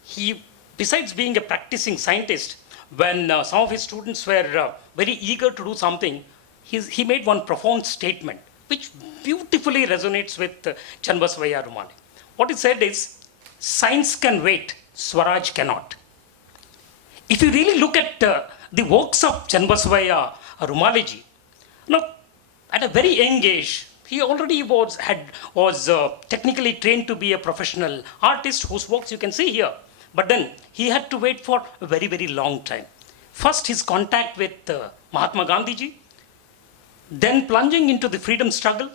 He, besides being a practicing scientist, when some of his students were very eager to do something, he made one profound statement which beautifully resonates with Channabasavaiah Rumale. What he said is, science can wait, Swaraj cannot. If you really look at the works of Channabasavaiah Rumaleji, at a very young age, he already was technically trained to be a professional artist whose works you can see here. But then he had to wait for a very, very long time. First, his contact with Mahatma Gandhiji, then plunging into the freedom struggle,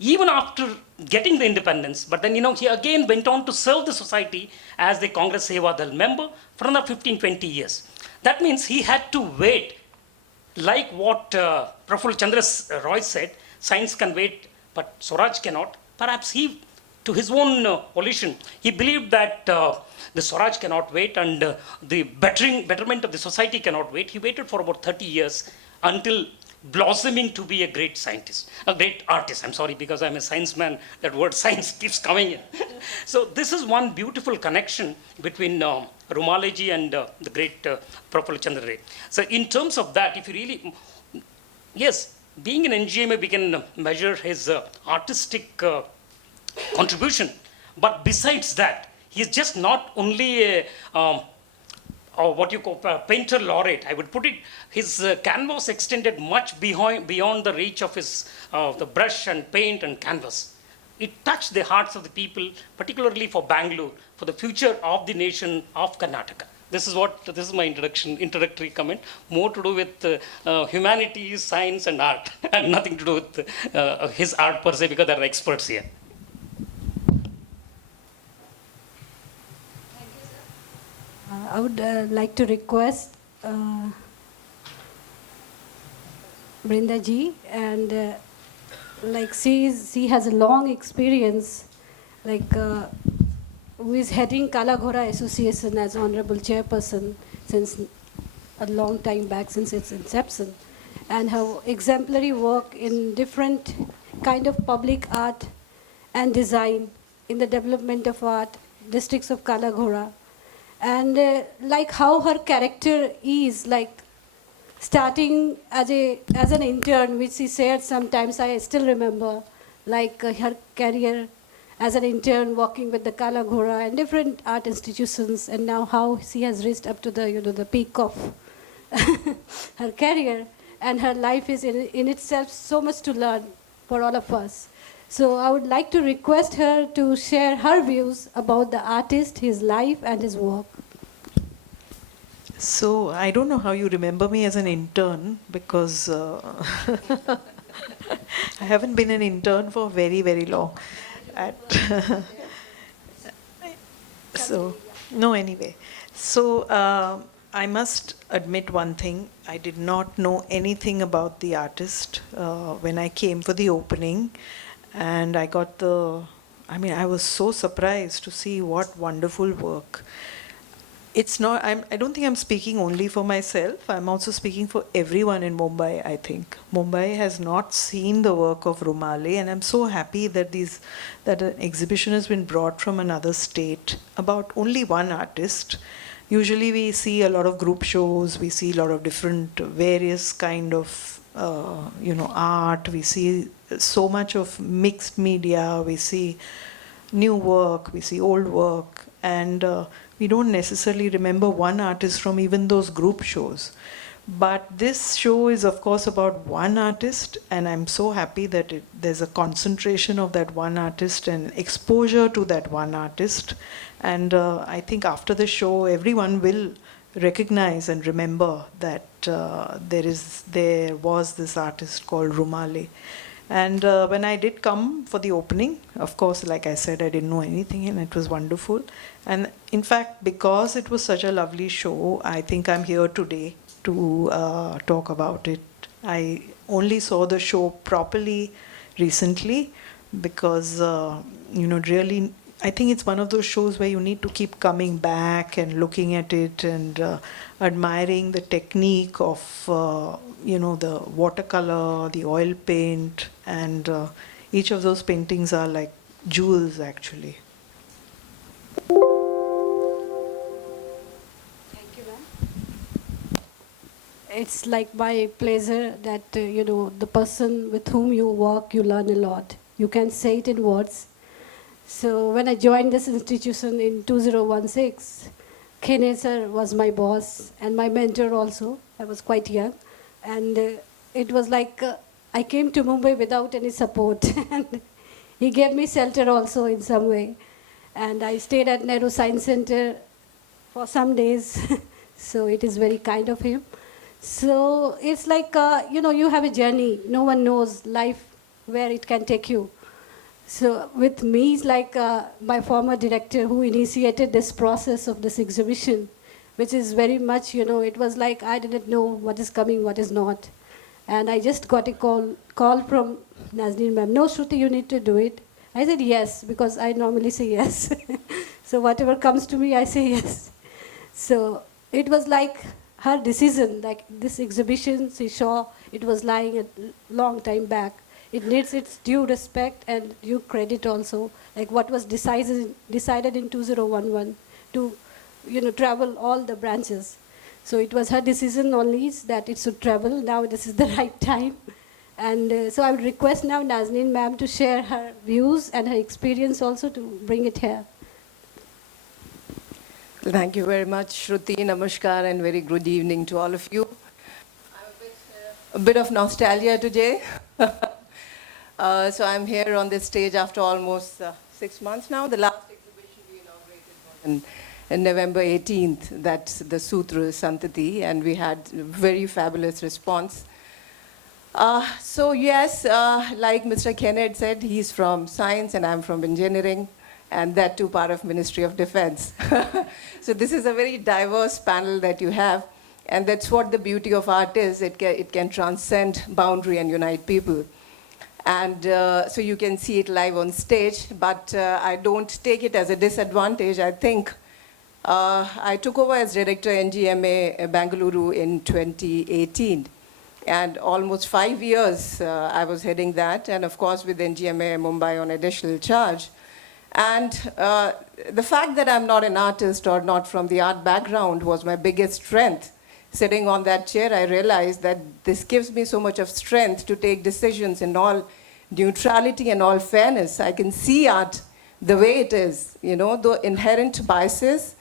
even after getting the independence. But then, he again went on to serve the society as the Congress Seva Dal member for another 15-20 years. That means he had to wait, like what Prafulla Chandra Roy said, science can wait, but Swaraj cannot. Perhaps he, to his own volition, he believed that the Swaraj cannot wait and the betterment of the society cannot wait. He waited for about 30 years until blossoming to be a great scientist, a great artist. I'm sorry, because I'm a science man, that word science keeps coming in. So this is one beautiful connection between Rumaleji and the great Prafulla Chandra Ray. So in terms of that, if you really, yes, being an NGMA, we can measure his artistic contribution. But besides that, he's just not only a what you call painter laureate. I would put it, his canvas extended much beyond the reach of his the brush and paint and canvas. It touched the hearts of the people, particularly for Bangalore, for the future of the nation of Karnataka. This is my introductory comment, more to do with humanities, science and art, and nothing to do with his art per se, because there are experts here. I would like to request Brinda ji, and like she has a long experience, like who is heading Kala Ghora Association as Honorable Chairperson since a long time back, since its inception, and her exemplary work in different kind of public art and design in the development of art districts of Kala Ghora. And like how her character is like starting as an intern, which she said sometimes, I still remember, like her career as an intern working with the Kala Ghora and different art institutions, and now how she has reached up to the peak of her career, and her life is in itself so much to learn for all of us. So I would like to request her to share her views about the artist, his life and his work. So I don't know how you remember me as an intern, because I haven't been an intern for very, very long. Anyway. So I must admit one thing. I did not know anything about the artist when I came for the opening. And I was so surprised to see what wonderful work. It's not, I don't think I'm speaking only for myself. I'm also speaking for everyone in Mumbai, I think. Mumbai has not seen the work of Rumali, and I'm so happy that an exhibition has been brought from another state about only one artist. Usually we see a lot of group shows, we see a lot of different various kind of art, we see so much of mixed media, we see new work, we see old work, and we don't necessarily remember one artist from even those group shows. But this show is, of course, about one artist, and I'm so happy that there's a concentration of that one artist and exposure to that one artist. And I think after the show, everyone will recognize and remember that there was this artist called Rumali. And when I did come for the opening, of course, like I said, I didn't know anything, and it was wonderful. And in fact, because it was such a lovely show, I think I'm here today to talk about it. I only saw the show properly recently because, really, I think it's one of those shows where you need to keep coming back and looking at it and admiring the technique of, the watercolor, the oil paint, and each of those paintings are like jewels, actually. It's like my pleasure that, the person with whom you work, you learn a lot. You can say it in words. So when I joined this institution in 2016, Kenneth sir was my boss and my mentor also. I was quite young. And it was like I came to Mumbai without any support. And he gave me shelter also in some way. And I stayed at Nehru Science Center for some days. So it is very kind of him. So it's like, you have a journey. No one knows life, where it can take you. So with me, it's like my former director who initiated this process of this exhibition, which is very much, it was like I didn't know what is coming, what is not. And I just got a call from Nazneen ma'am, no, Shruti, you need to do it. I said yes, because I normally say yes. So whatever comes to me, I say yes. So it was like her decision, like this exhibition, she saw it was lying a long time back. It needs its due respect and due credit also, like what was decided in 2011 to, travel all the branches. So it was her decision only that it should travel. Now this is the right time. And so I would request now Nazneen ma'am to share her views and her experience also to bring it here. Thank you very much, Shruti. Namaskar and very good evening to all of you. I'm a bit of nostalgia today. So I'm here on this stage after almost 6 months now. The last exhibition we inaugurated was in November 18th. That's the Sutra Santati, and we had a very fabulous response. So yes, like Mr. Kenneth said, he's from science and I'm from engineering, and that too part of Ministry of Defense. So this is a very diverse panel that you have, and that's what the beauty of art is. It can transcend boundary and unite people. And so you can see it live on stage, but I don't take it as a disadvantage. I think I took over as director NGMA Bangalore in 2018. And almost 5 years I was heading that, and of course with NGMA Mumbai on additional charge. And the fact that I'm not an artist or not from the art background was my biggest strength, sitting on that chair, I realized that this gives me so much of strength to take decisions in all neutrality and all fairness. I can see art the way it is, the inherent biases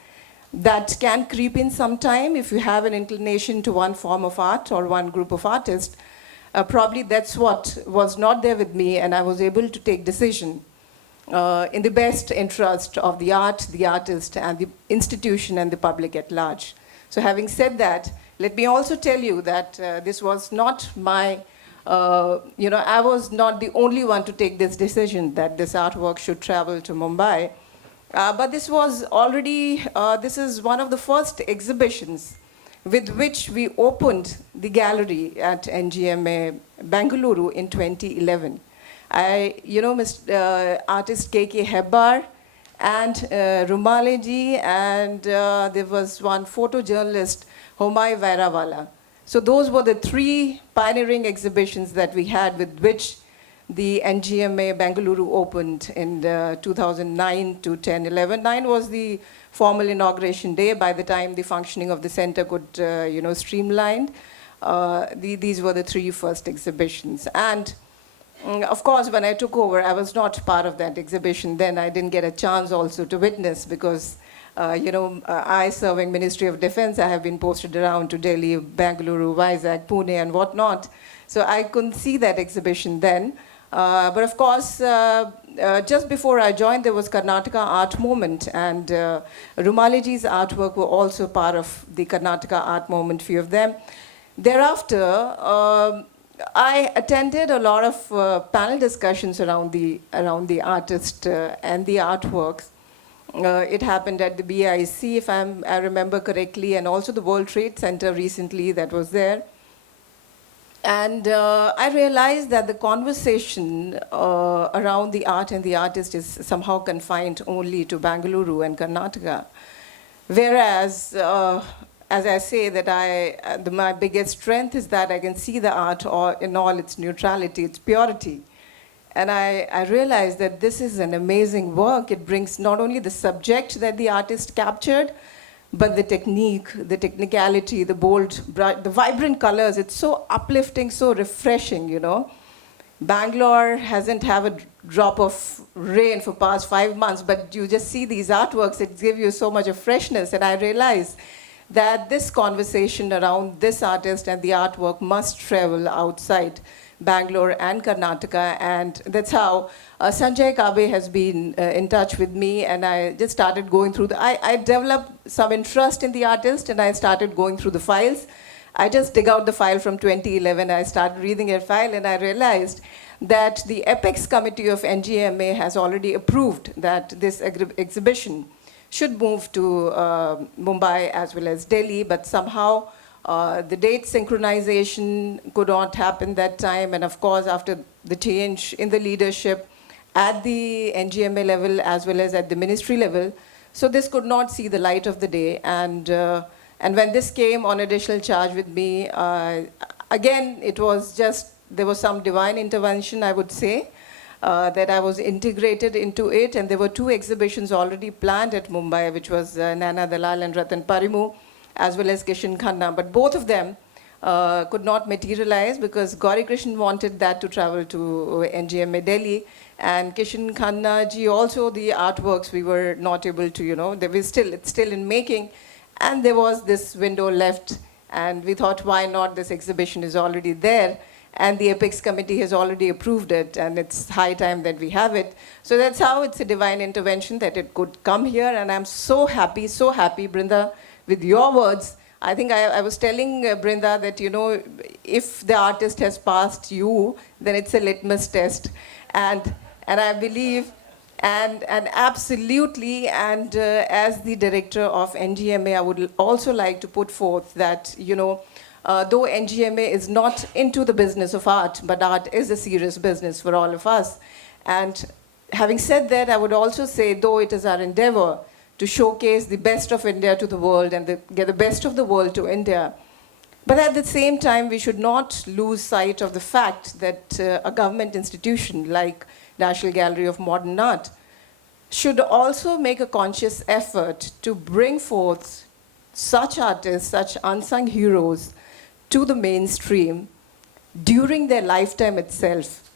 that can creep in sometime if you have an inclination to one form of art or one group of artists. Probably that's what was not there with me, and I was able to take decision in the best interest of the art, the artist, and the institution and the public at large. So having said that, let me also tell you that this was not my, I was not the only one to take this decision that this artwork should travel to Mumbai. But this was already, this is one of the first exhibitions with which we opened the gallery at NGMA Bengaluru in 2011. Artist K.K. Hebbar and Rumaleji, and there was one photojournalist, Homai Vairawala. So those were the three pioneering exhibitions that we had with which the NGMA Bengaluru opened in 2009 to 10-11. 9 was the formal inauguration day. By the time the functioning of the center could, streamlined, these were the three first exhibitions. And of course, when I took over, I was not part of that exhibition then. I didn't get a chance also to witness because, I serving Ministry of Defense, I have been posted around to Delhi, Bengaluru, Vizag, Pune, and whatnot. So I couldn't see that exhibition then. But of course, just before I joined, there was Karnataka Art Movement, and Rumaleji's artwork were also part of the Karnataka Art Movement, few of them. Thereafter, I attended a lot of panel discussions around the artist and the artworks. It happened at the BIC, if I remember correctly, and also the World Trade Center recently that was there. And I realized that the conversation around the art and the artist is somehow confined only to Bengaluru and Karnataka. Whereas, as I say, that my biggest strength is that I can see the art in all its neutrality, its purity. And I realized that this is an amazing work. It brings not only the subject that the artist captured, but the technique, the technicality, the bold, bright, the vibrant colors. It's so uplifting, so refreshing, Bangalore hasn't had a drop of rain for past 5 months, but you just see these artworks, it gives you so much of freshness. And I realized that this conversation around this artist and the artwork must travel outside Bangalore and Karnataka, and that's how Sanjay Kabe has been in touch with me, and I just started going through I developed some interest in the artist, and I started going through the files. I just dig out the file from 2011, I started reading a file, and I realized that the Apex Committee of NGMA has already approved that this exhibition should move to Mumbai as well as Delhi, but somehow the date synchronization could not happen that time, and of course after the change in the leadership at the NGMA level as well as at the ministry level, so this could not see the light of the day. And when this came on additional charge with me, again it was just, there was some divine intervention, I would say, that I was integrated into it, and there were 2 exhibitions already planned at Mumbai, which was Naina Dalal and Ratan Parimu, as well as Kishan Khanna, but both of them could not materialize because Gauri Krishnan wanted that to travel to NGMA Delhi, and Kishan Khanna ji also, the artworks we were not able to, it's still in making, and there was this window left, and we thought, why not? This exhibition is already there, and the Apex Committee has already approved it, and it's high time that we have it. So that's how it's a divine intervention that it could come here, and I'm so happy, Brinda, with your words. I think I was telling Brinda that, if the artist has passed you, then it's a litmus test. And I believe, and absolutely, and as the director of NGMA, I would also like to put forth that, though NGMA is not into the business of art, but art is a serious business for all of us. And having said that, I would also say, though it is our endeavor to showcase the best of India to the world and get the best of the world to India, but at the same time, we should not lose sight of the fact that a government institution like National Gallery of Modern Art should also make a conscious effort to bring forth such artists, such unsung heroes to the mainstream during their lifetime itself.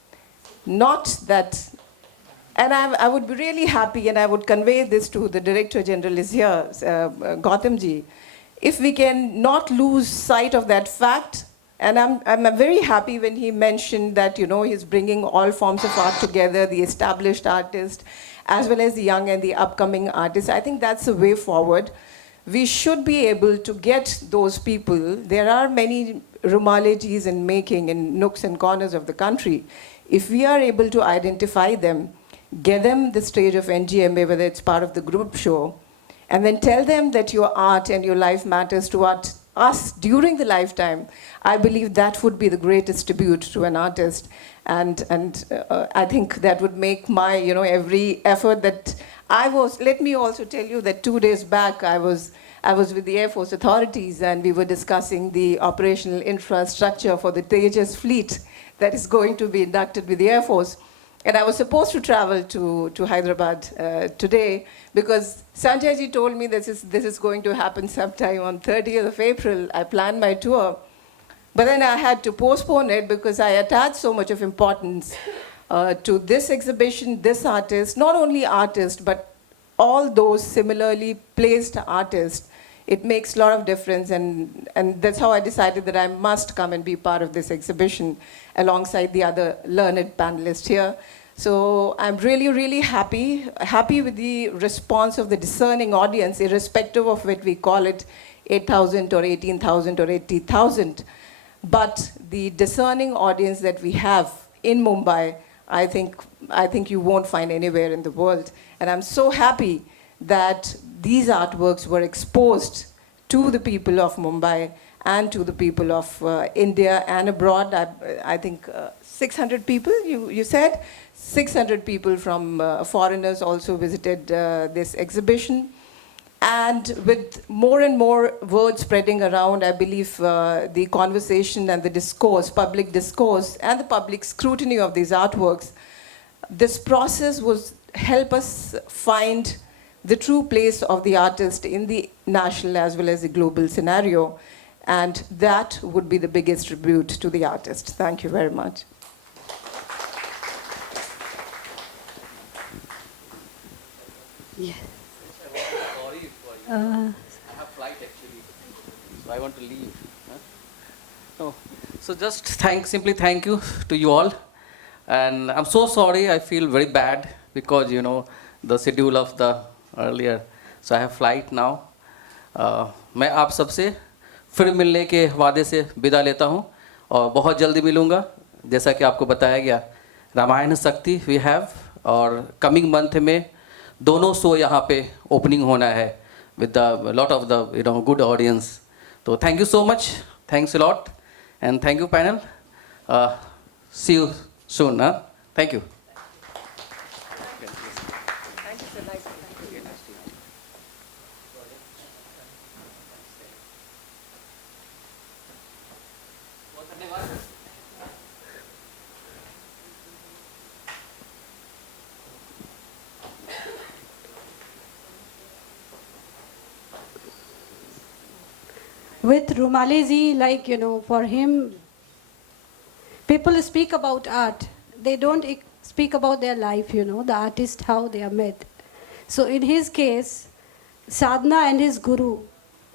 Not that, and I would be really happy, and I would convey this to the Director General is here, Gautamji, if we can not lose sight of that fact. And I'm very happy when he mentioned that, you know, he's bringing all forms of art together, the established artist, as well as the young and the upcoming artists. I think that's the way forward. We should be able to get those people. There are many Rumalejis in making in nooks and corners of the country. If we are able to identify them, get them the stage of NGMA, whether it's part of the group show, and then tell them that your art and your life matters to us during the lifetime, I believe that would be the greatest tribute to an artist. And I think that would make my, you know, every effort that I was. Let me also tell you that 2 days back I was with the Air Force authorities, and we were discussing the operational infrastructure for the Tejas fleet that is going to be inducted with the Air Force. And I was supposed to travel to Hyderabad today, because Sanjay ji told me this is going to happen sometime on 30th of April. I planned my tour, but then I had to postpone it because I attached so much of importance to this exhibition, this artist, not only artist, but all those similarly placed artists. It makes a lot of difference, and that's how I decided that I must come and be part of this exhibition alongside the other learned panelists here. So I'm really, really happy with the response of the discerning audience, irrespective of what we call it, 8,000 or 18,000 or 80,000. But the discerning audience that we have in Mumbai, I think you won't find anywhere in the world. And I'm so happy that these artworks were exposed to the people of Mumbai and to the people of India and abroad. I think 600 people, you said? 600 people from foreigners also visited this exhibition. And with more and more words spreading around, I believe the conversation and the discourse, public discourse, and the public scrutiny of these artworks, this process was help us find the true place of the artist in the national as well as the global scenario. And that would be the biggest tribute to the artist. Thank you very much. Yes. Sorry for you. I have flight actually, so I want to leave. Huh? No. So just simply thank you to you all. And I'm so sorry, I feel very bad because, you know, the schedule of the earlier. So I have flight now. मैं आप सबसे फिर मिलने के वादे से विदा लेता हूँ और बहुत जल्दी मिलूँगा. जैसा कि आपको बताया गया, रामायण शक्ति वी हैव, और कमिंग मंथ में दोनों शो यहाँ पे ओपनिंग होना है with lot of the good audience. तो thank you so much, thanks a lot, and thank you panel. See you soon. Thank you. With Rumaleji, like, you know, for him, people speak about art. They don't speak about their life, you know, the artist, how they are met. So in his case, sadhana and his guru,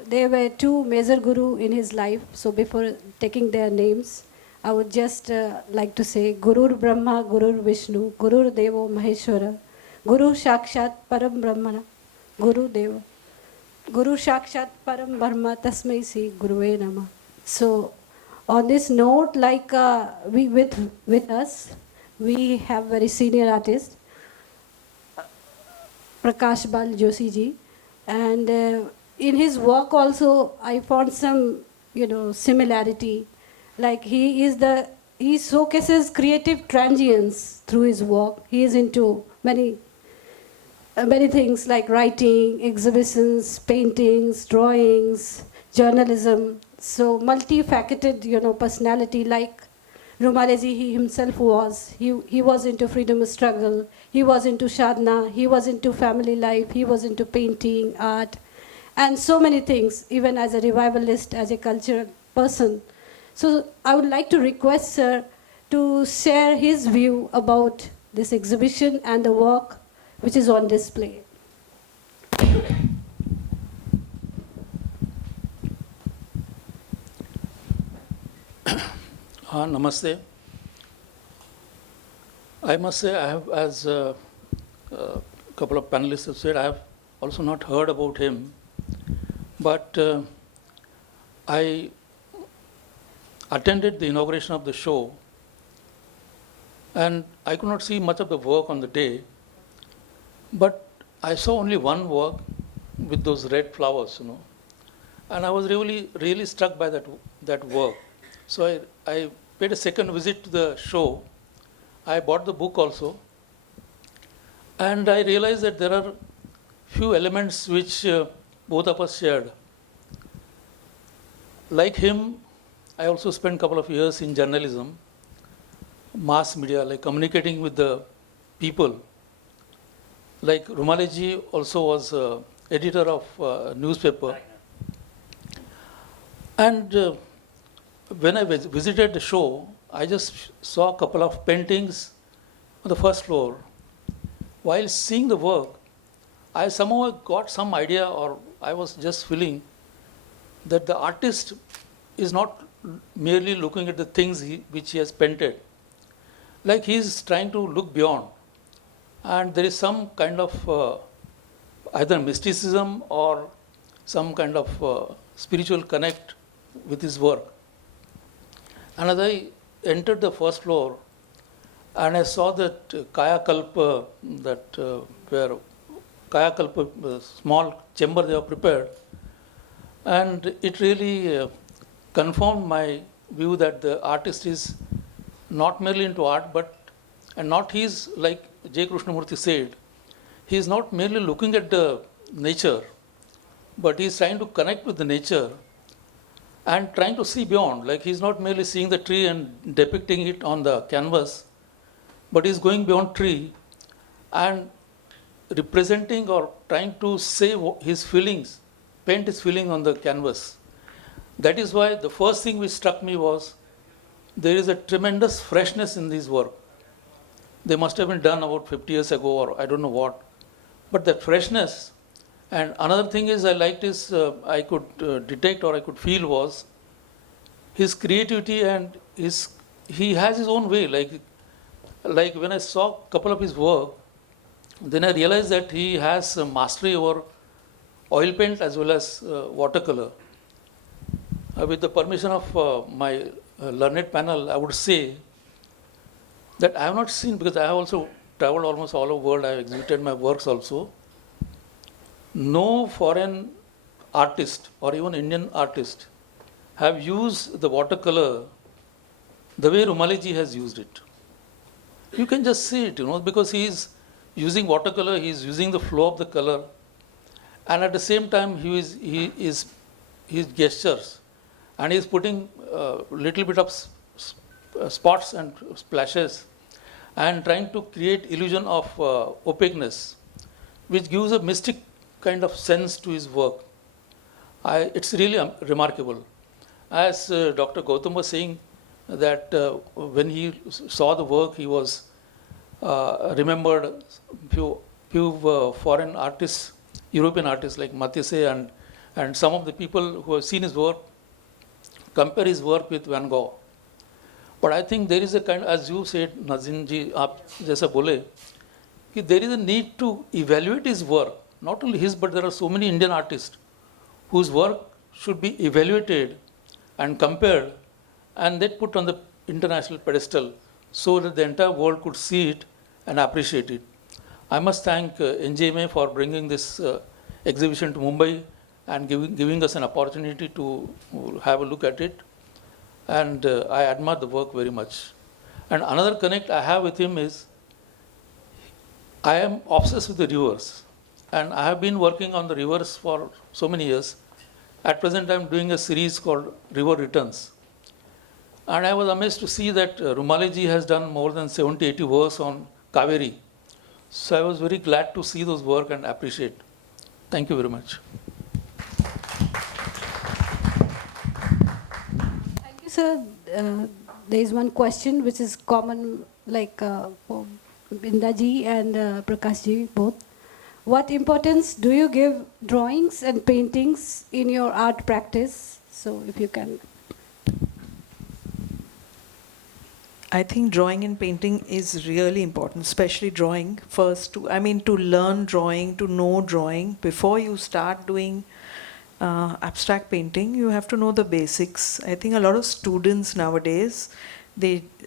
they were two major guru in his life. So before taking their names, I would just like to say, Gurur Brahma, Gurur Vishnu, Gurur Devo Maheshwara, Guru Shakshat Param Brahmana, Guru Deva. Guru Shakshat Param Brahma Tasmai Si Guruve Nama. So on this note, like we with us, we have very senior artist, Prakash Bal Joshi ji, and in his work also I found some, you know, similarity. Like he showcases creative transience through his work. He is into many things like writing, exhibitions, paintings, drawings, journalism. So multifaceted, you know, personality like Rumaleji he himself was. He was into freedom struggle. He was into sadhana. He was into family life. He was into painting, art. and so many things, even as a revivalist, as a cultural person. So I would like to request Sir to share his view about this exhibition and the work which is on display. Namaste. I must say, I have, as a couple of panelists have said, I have also not heard about him, but I attended the inauguration of the show, and I could not see much of the work on the day, but I saw only one work with those red flowers, and I was really struck by that work. So I paid a second visit to the show. I bought the book also, and I realized that there are few elements which both of us shared. Like him, I also spent a couple of years in journalism, mass media, like communicating with the people. Like Rumaleji also was editor of a newspaper. And when I visited the show, I just saw a couple of paintings on the first floor. While seeing the work, I somehow got some idea, or I was just feeling that the artist is not merely looking at the things which he has painted. Like he is trying to look beyond. And there is some kind of either mysticism or some kind of spiritual connect with his work. And as I entered the first floor, and I saw that Kaya Kalpa, where Kaya Kalpa, small chamber they have prepared, and it really confirmed my view that the artist is not merely into art, and not he's like J. Krishnamurti said, he is not merely looking at the nature, but he is trying to connect with the nature and trying to see beyond. Like he's not merely seeing the tree and depicting it on the canvas, but he's going beyond tree and representing or trying to say his feelings, paint his feeling on the canvas. That is why the first thing which struck me was there is a tremendous freshness in this work. They must have been done about 50 years ago, or I don't know what. But that freshness. And another thing is I liked is I could detect or I could feel was his creativity, and he has his own way. Like when I saw a couple of his work, then I realized that he has mastery over oil paint as well as watercolor. With the permission of my learned panel, I would say that I have not seen, because I have also traveled almost all over the world, I have exhibited my works also. No foreign artist or even Indian artist have used the watercolor the way Rumaleji has used it. You can just see it, because he is using watercolor, he is using the flow of the color, and at the same time his gestures, and he is putting little bit of spots and splashes and trying to create illusion of opaqueness, which gives a mystic kind of sense to his work. It's really remarkable. As Dr. Gautam was saying, that when he saw the work, he was remembered few foreign artists, European artists like Matisse and some of the people who have seen his work compare his work with Van Gogh. But I think there is a kind, as you said, Nazin ji, aap jaisa bole, कि there is a need to evaluate his work. Not only his, but there are so many Indian artists whose work should be evaluated and compared and then put on the international pedestal so that the entire world could see it and appreciate it. I must thank NJMA for bringing this exhibition to Mumbai and giving us an opportunity to have a look at it. And I admire the work very much. And another connect I have with him is, I am obsessed with the rivers. And I have been working on the rivers for so many years. At present, I am doing a series called River Returns. And I was amazed to see that Rumaleji has done more than 70, 80 works on Kaveri. So I was very glad to see those work and appreciate. Thank you very much. sir, there is one question which is common, like for Binda ji and Prakash ji both. What importance do you give drawings and paintings in your art practice? So if you can. I think drawing and painting is really important, especially drawing first. To learn drawing, to know drawing. Before you start doing abstract painting, you have to know the basics. I think a lot of students nowadays,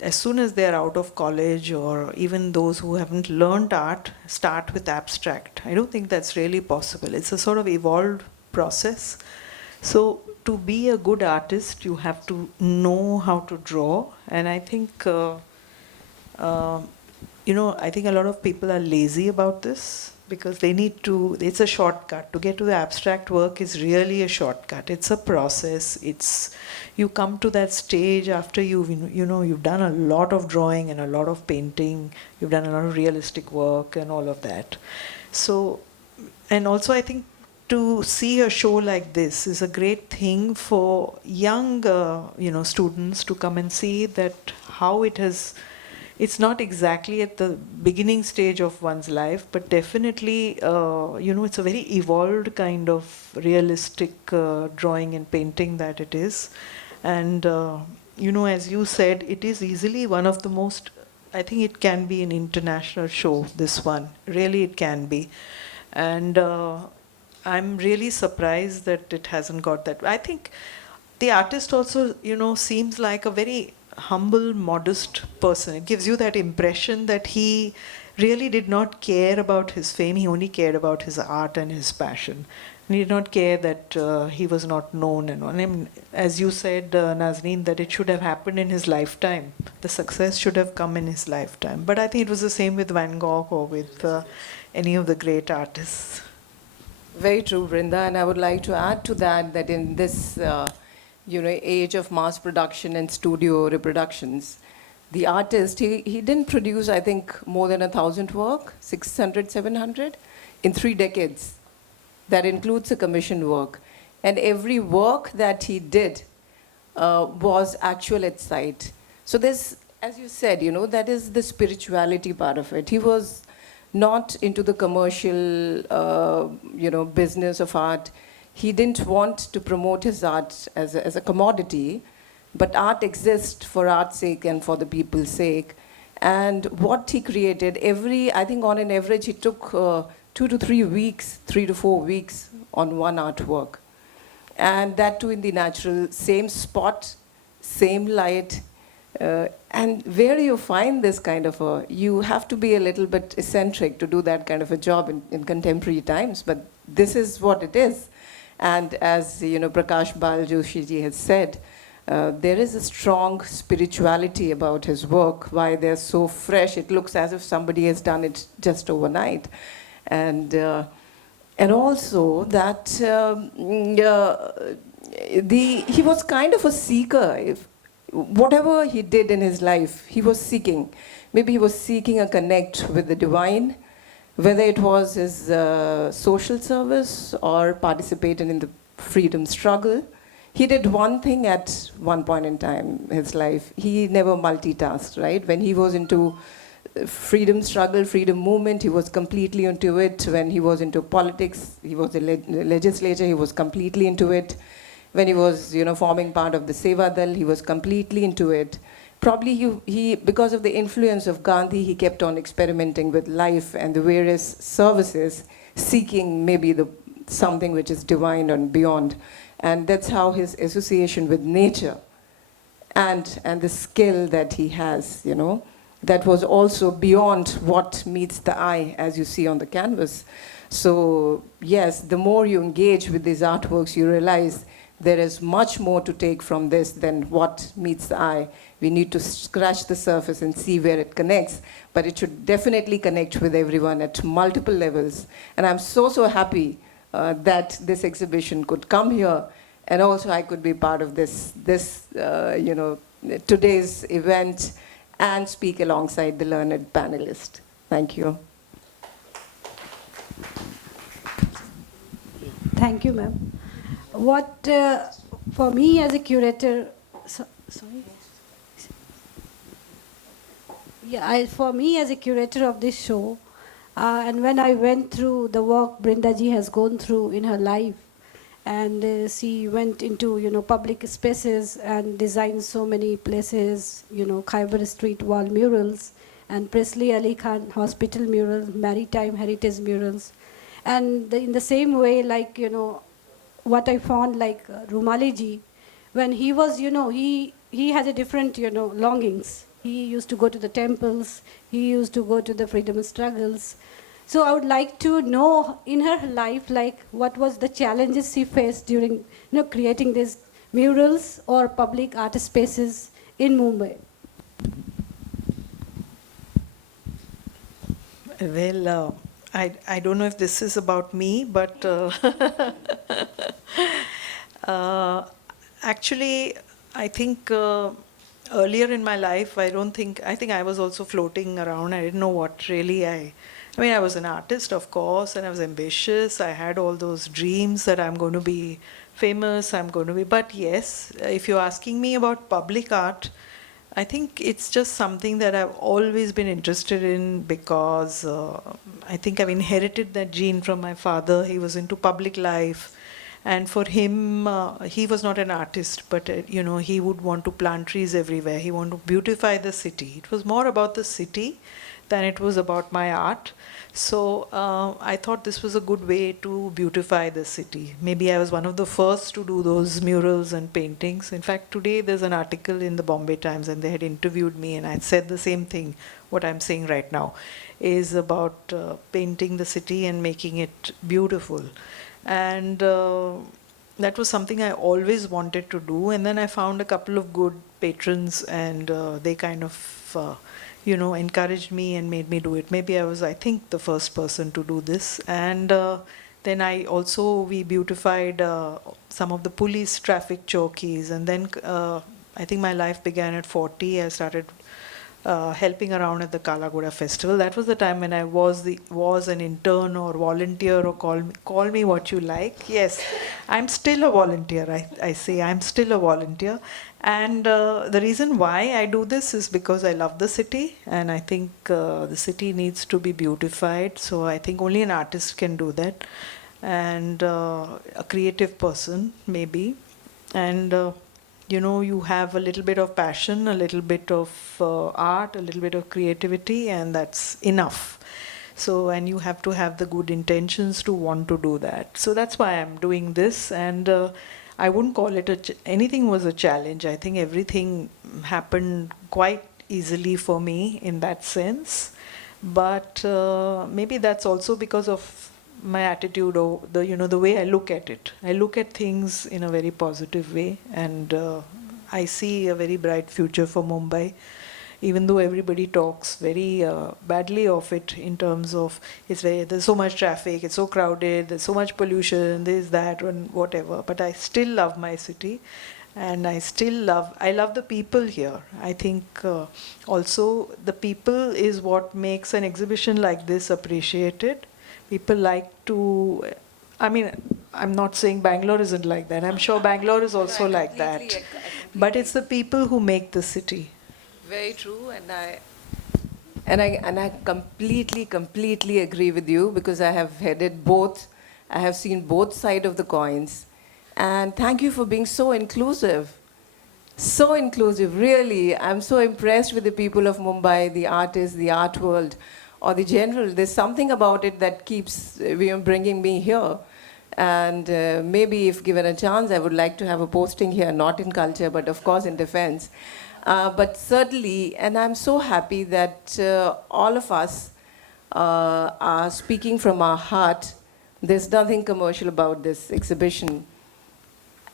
as soon as they're out of college, or even those who haven't learned art, start with abstract. I don't think that's really possible. It's a sort of evolved process. So to be a good artist, you have to know how to draw. And I think, I think a lot of people are lazy about this, because they need to, it's a shortcut. To get to the abstract work is really a shortcut. It's a process. You come to that stage after you've done a lot of drawing and a lot of painting, you've done a lot of realistic work and all of that. So, and also I think to see a show like this is a great thing for young, students to come and see that how it has. It's not exactly at the beginning stage of one's life, but definitely, it's a very evolved kind of realistic drawing and painting that it is. And, as you said, it is easily one of the most, I think it can be an international show, this one. Really, it can be. And I'm really surprised that it hasn't got that. I think the artist also, seems like a very humble, modest person. It gives you that impression that he really did not care about his fame. He only cared about his art and his passion. And he did not care that he was not known. And I mean, as you said, Nazneen, that it should have happened in his lifetime. The success should have come in his lifetime. But I think it was the same with Van Gogh or with any of the great artists. Very true, Brinda. And I would like to add to that in this age of mass production and studio reproductions, the artist, he didn't produce, I think, more than 1,000 work, 600, 700, in 3 decades. That includes the commission work. And every work that he did was actual at sight. So there's, as you said, that is the spirituality part of it. He was not into the commercial, business of art. He didn't want to promote his art as a commodity, but art exists for art's sake and for the people's sake. And what he created, I think on an average, he took 2 to 3 weeks, 3 to 4 weeks on one artwork. And that too in the natural, same spot, same light. And where do you find this kind of you have to be a little bit eccentric to do that kind of a job in contemporary times, but this is what it is. And as Prakash Bal Joshi ji has said, there is a strong spirituality about his work. Why they're so fresh, it looks as if somebody has done it just overnight. And also that he was kind of a seeker. Whatever he did in his life, he was seeking. Maybe he was seeking a connect with the divine, whether it was his social service or participating in the freedom struggle. He did one thing at one point in time in his life. He never multitasked, right? When he was into freedom struggle, freedom movement, he was completely into it. When he was into politics, he was in the legislature, he was completely into it. When he was, forming part of the Seva Dal, he was completely into it. Probably he, because of the influence of Gandhi, he kept on experimenting with life and the various services, seeking maybe something which is divine and beyond. And that's how his association with nature and the skill that he has, that was also beyond what meets the eye, as you see on the canvas. So yes, the more you engage with these artworks, you realize there is much more to take from this than what meets the eye. We need to scratch the surface and see where it connects, but it should definitely connect with everyone at multiple levels. And I'm so happy that this exhibition could come here, and also I could be part of today's event and speak alongside the learned panelist. Thank you. Thank you, ma'am. What, for me as a curator, Sorry. Yeah, for me as a curator of this show, and when I went through the work Brindaji has gone through in her life, and she went into public spaces and designed so many places, Khyber Street wall murals and Presley Ali Khan Hospital murals, maritime heritage murals, and in the same way, like what I found, like Rumali ji, when he was, he has a different longings. He used to go to the temples, he used to go to the freedom struggles. So I would like to know in her life, like what was the challenges she faced during creating these murals or public art spaces in Mumbai. Well, I don't know if this is about me, but actually, I think earlier in my life, I think I was also floating around. I didn't know what really I was an artist, of course, and I was ambitious. I had all those dreams that I'm going to be famous, but yes, if you're asking me about public art, I think it's just something that I've always been interested in because I think I've inherited that gene from my father. He was into public life. And for him, he was not an artist, but he would want to plant trees everywhere. He wanted to beautify the city. It was more about the city than it was about my art. So I thought this was a good way to beautify the city. Maybe I was one of the first to do those murals and paintings. In fact, today there's an article in the Bombay Times and they had interviewed me and I had said the same thing, what I'm saying right now, is about painting the city and making it beautiful. And that was something I always wanted to do. And then I found a couple of good patrons and they kind of, encouraged me and made me do it. Maybe I was, I think, the first person to do this. And then we beautified some of the police traffic chowkis. And then I think my life began at 40. I started helping around at the Kalagoda festival. That was the time when I was an intern or volunteer, or call me what you like. Yes, I'm still a volunteer. I say I'm still a volunteer. And the reason why I do this is because I love the city, and I think the city needs to be beautified. So I think only an artist can do that, and a creative person maybe, and you have a little bit of passion, a little bit of art, a little bit of creativity, and that's enough. So, and you have to have the good intentions to want to do that. So that's why I'm doing this, and I wouldn't call it anything was a challenge. I think everything happened quite easily for me in that sense. But maybe that's also because of my attitude or the way I look at it. I look at things in a very positive way, and I see a very bright future for Mumbai, even though everybody talks very badly of it in terms of there's so much traffic, it's so crowded, there's so much pollution, this, that, and whatever. But I still love my city, and I love the people here. I think also the people is what makes an exhibition like this appreciated. People like to, I'm not saying Bangalore isn't like that. I'm sure Bangalore is also like that. But it's the people who make the city. Very true, and I completely agree with you, because I have headed both. I have seen both sides of the coins, and thank you for being so inclusive. So inclusive, really. I'm so impressed with the people of Mumbai, the artists, the art world, or the general. There's something about it that keeps bringing me here. And maybe if given a chance, I would like to have a posting here, not in culture, but of course in defense. But certainly, and I'm so happy that all of us are speaking from our heart. There's nothing commercial about this exhibition.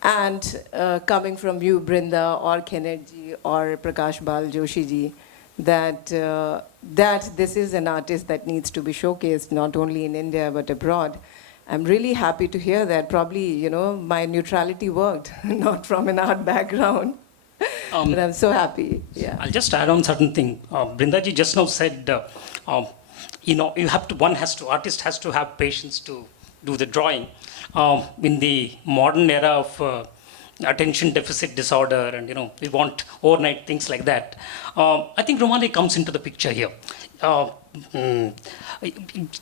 And coming from you, Brinda, or Kenneth ji, or Prakash Bal Joshi ji, that this is an artist that needs to be showcased not only in India but abroad. I'm really happy to hear that. Probably, my neutrality worked, not from an art background. But I'm so happy. Yeah. I'll just add on certain thing. Brindaji just now said, artist has to have patience to do the drawing. In the modern era of attention deficit disorder, and we want overnight things like that. I think Rumali comes into the picture here.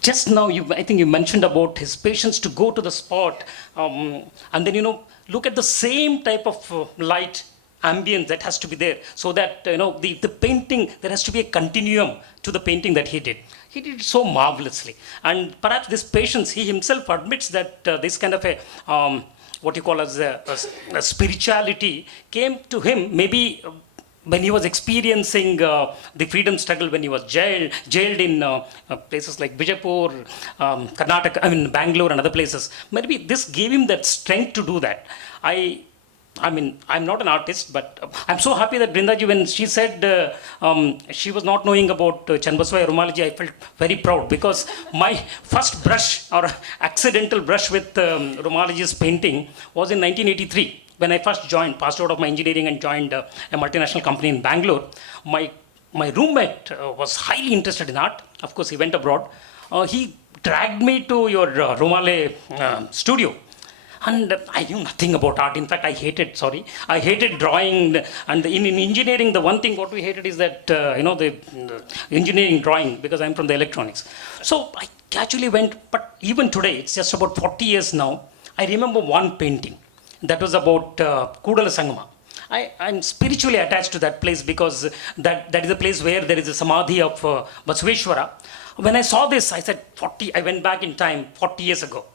Just now, I think you mentioned about his patience to go to the spot, and then look at the same type of light ambience that has to be there, so that the painting, there has to be a continuum to the painting that he did. He did it so marvelously, and perhaps this patience, he himself admits that this kind of a what you call as a spirituality came to him maybe when he was experiencing the freedom struggle, when he was jailed in places like Bijapur, Karnataka, Bangalore and other places. Maybe this gave him that strength to do that. I'm not an artist, but I'm so happy that Brindaji, when she said she was not knowing about Channabaswaya Rumalaji, I felt very proud, because my first brush or accidental brush with Rumalaji's painting was in 1983, when I first passed out of my engineering and joined a multinational company in Bangalore. My roommate was highly interested in art. Of course, he went abroad. He dragged me to your Rumale studio. And I knew nothing about art. In fact, I hated drawing. And in engineering, the one thing what we hated is that, the engineering drawing, because I'm from the electronics. So I casually went, but even today, it's just about 40 years now, I remember one painting that was about Kudala Sangama. I'm spiritually attached to that place, because that is a place where there is a samadhi of Basaveshwara. When I saw this, I said, I went back in time 40 years ago.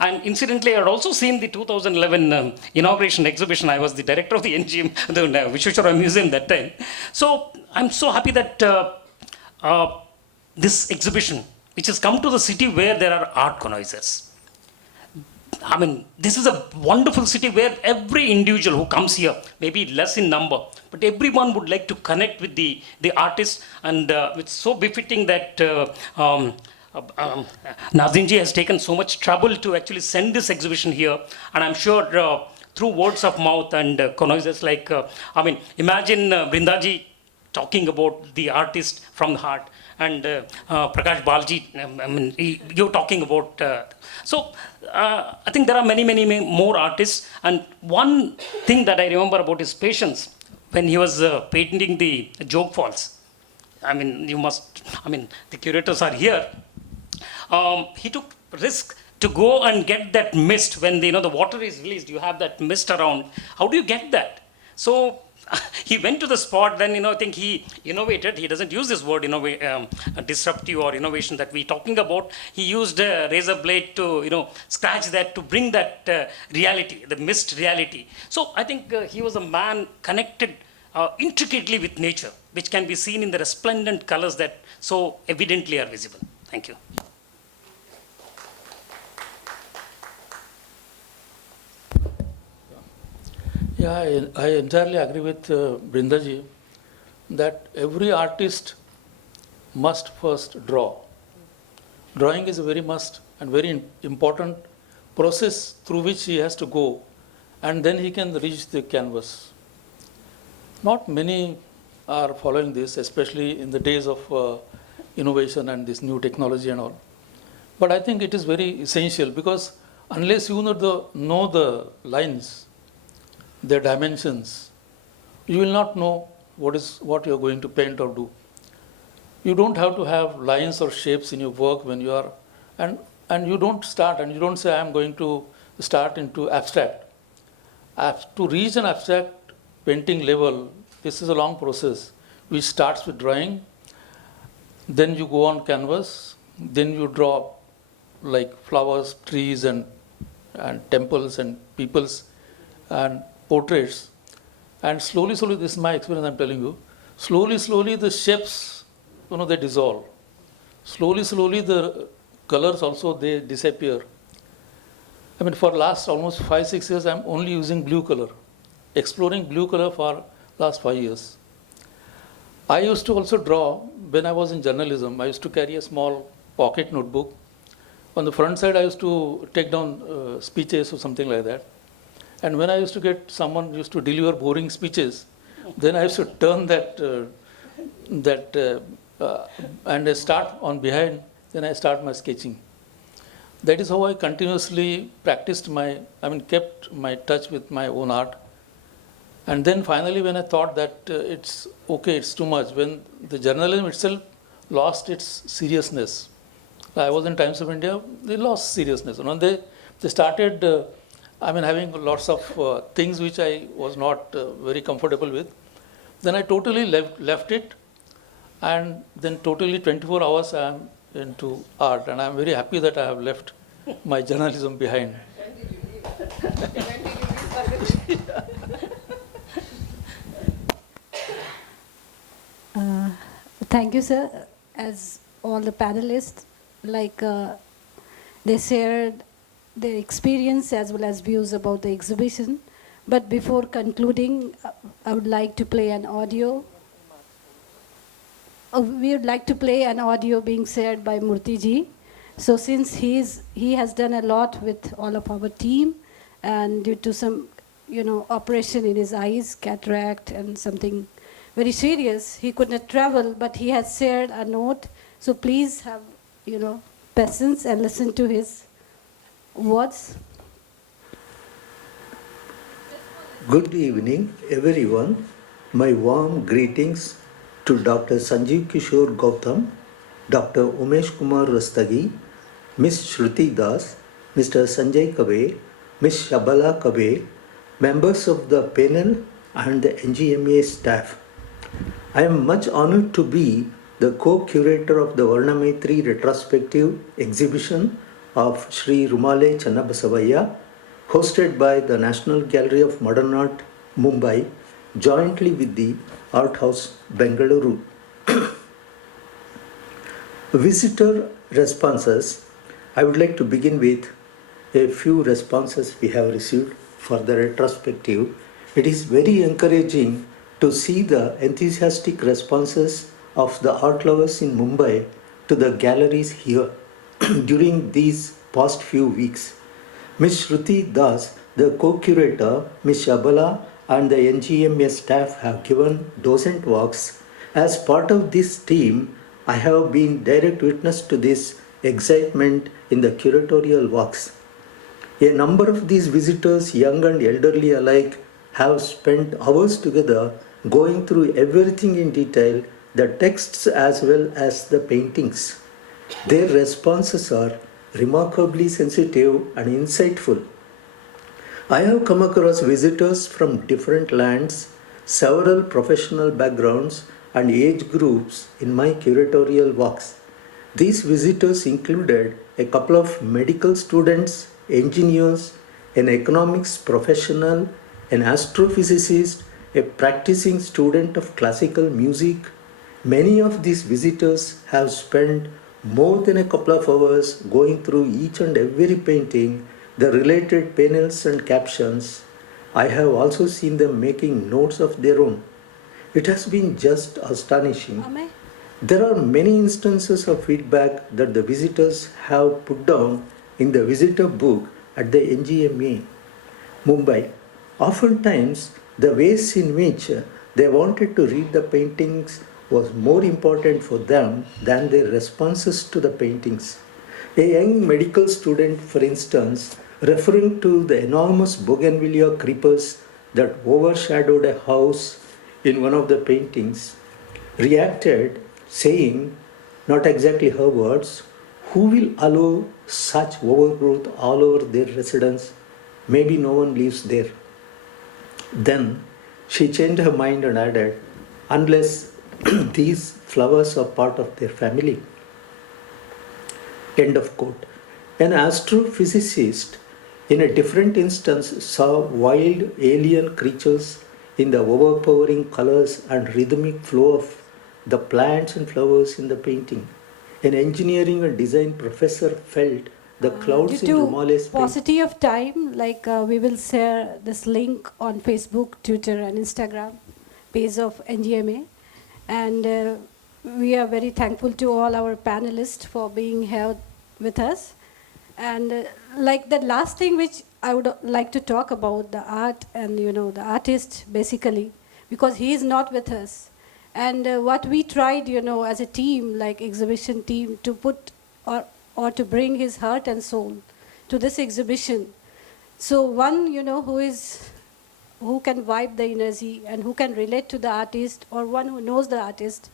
And incidentally, I had also seen the 2011 inauguration exhibition. I was the director of the NGM, the Vishweshwara Museum that time. So I'm so happy that this exhibition, which has come to the city where there are art connoisseurs. This is a wonderful city where every individual who comes here, maybe less in number, but everyone would like to connect with the artist, and it's so befitting that Nazinji has taken so much trouble to actually send this exhibition here, and I'm sure through words of mouth and connoisseurs like, imagine Brindaji talking about the artist from the heart, and Prakash Balji, you're talking about. I think there are many, many more artists, and one thing that I remember about his patience when he was painting the Jog Falls. The curators are here. He took risk to go and get that mist when the water is released. You have that mist around. How do you get that? So he went to the spot. Then I think he innovated. He doesn't use this word disruptive or innovation that we're talking about. He used a razor blade to scratch that, to bring that reality, the mist reality. So I think he was a man connected intricately with nature, which can be seen in the resplendent colors that so evidently are visible. Thank you. Yeah, I entirely agree with Brindaji that every artist must first draw. Drawing is a very must and very important process through which he has to go, and then he can reach the canvas. Not many are following this, especially in the days of innovation and this new technology and all. But I think it is very essential, because unless you know the lines, their dimensions, you will not know what you are going to paint or do. You don't have to have lines or shapes in your work when you are, and you don't start, and you don't say, I am going to start into abstract. To reach an abstract painting level, this is a long process, which starts with drawing, then you go on canvas, then you draw like flowers, trees, and temples and peoples and portraits, and slowly, this is my experience I'm telling you, slowly the shapes, they dissolve. Slowly the colors also, they disappear. For last almost 5-6 years, I'm only using blue color, exploring blue color for last 5 years. I used to also draw when I was in journalism. I used to carry a small pocket notebook. On the front side, I used to take down speeches or something like that. And when I used to get someone used to deliver boring speeches, then I used to turn and I start on behind, then I start my sketching. that is how I continuously practiced kept my touch with my own art. And then finally, when I thought that it's okay, it's too much, when the journalism itself lost its seriousness. I was in Times of India, they lost seriousness. They started, having lots of things which I was not very comfortable with. Then I totally left it, and then totally 24 hours I am into art, and I am very happy that I have left my journalism behind. Thank you, sir. As all the panelists, they shared their experience as well as views about the exhibition. But before concluding, I would like to play an audio. We would like to play an audio being shared by Murthy ji. So since he has done a lot with all of our team, and due to some, operation in his eyes, cataract and something very serious, he could not travel, but he has shared a note. So please have, patience and listen to his words. Good evening, everyone. My warm greetings to Dr. Sanjeev Kishore Gautam, Dr. Umesh Kumar Rastagi, Ms. Shruti Das, Mr. Sanjay Kabe, Ms. Shabala Kabe, members of the panel and the NGMA staff. I am much honored to be the co-curator of the Varnamaitri retrospective exhibition of Sri Rumale Channabasavaiah, hosted by the National Gallery of Modern Art, Mumbai, jointly with the Art House, Bengaluru. Visitor responses. I would like to begin with a few responses we have received for the retrospective. It is very encouraging to see the enthusiastic responses of the art lovers in Mumbai to the galleries here during these past few weeks. Ms. Shruti Das, the co-curator, Ms. Shabala and the NGMA staff have given docent walks. As part of this team, I have been direct witness to this excitement in the curatorial walks. A number of these visitors, young and elderly alike, have spent hours together going through everything in detail, the texts as well as the paintings. Their responses are remarkably sensitive and insightful. I have come across visitors from different lands, several professional backgrounds and age groups in my curatorial walks. These visitors included a couple of medical students, engineers, an economics professional, an astrophysicist, a practicing student of classical music. Many of these visitors have spent more than a couple of hours going through each and every painting, the related panels and captions. I have also seen them making notes of their own. It has been just astonishing. Amen. There are many instances of feedback that the visitors have put down in the visitor book at the NGMA, Mumbai. Oftentimes, the ways in which they wanted to read the paintings was more important for them than their responses to the paintings. A young medical student, for instance, referring to the enormous bougainvillea creepers that overshadowed a house in one of the paintings, reacted saying, not exactly her words, "Who will allow such overgrowth all over their residence? Maybe no one lives there." Then she changed her mind and added, "Unless these flowers are part of their family." End of quote. An astrophysicist in a different instance saw wild alien creatures in the overpowering colors and rhythmic flow of the plants and flowers in the painting. An engineering and design professor felt the clouds in Rumale's painting. Paucity of time, we will share this link on Facebook, Twitter and Instagram page of NGMA. And we are very thankful to all our panelists for being here with us. And the last thing which I would like to talk about, the art and the artist basically, because he is not with us. And what we tried, as a team, like exhibition team, to put or to bring his heart and soul to this exhibition. So one, who can vibe the energy and who can relate to the artist, or one who knows the artist,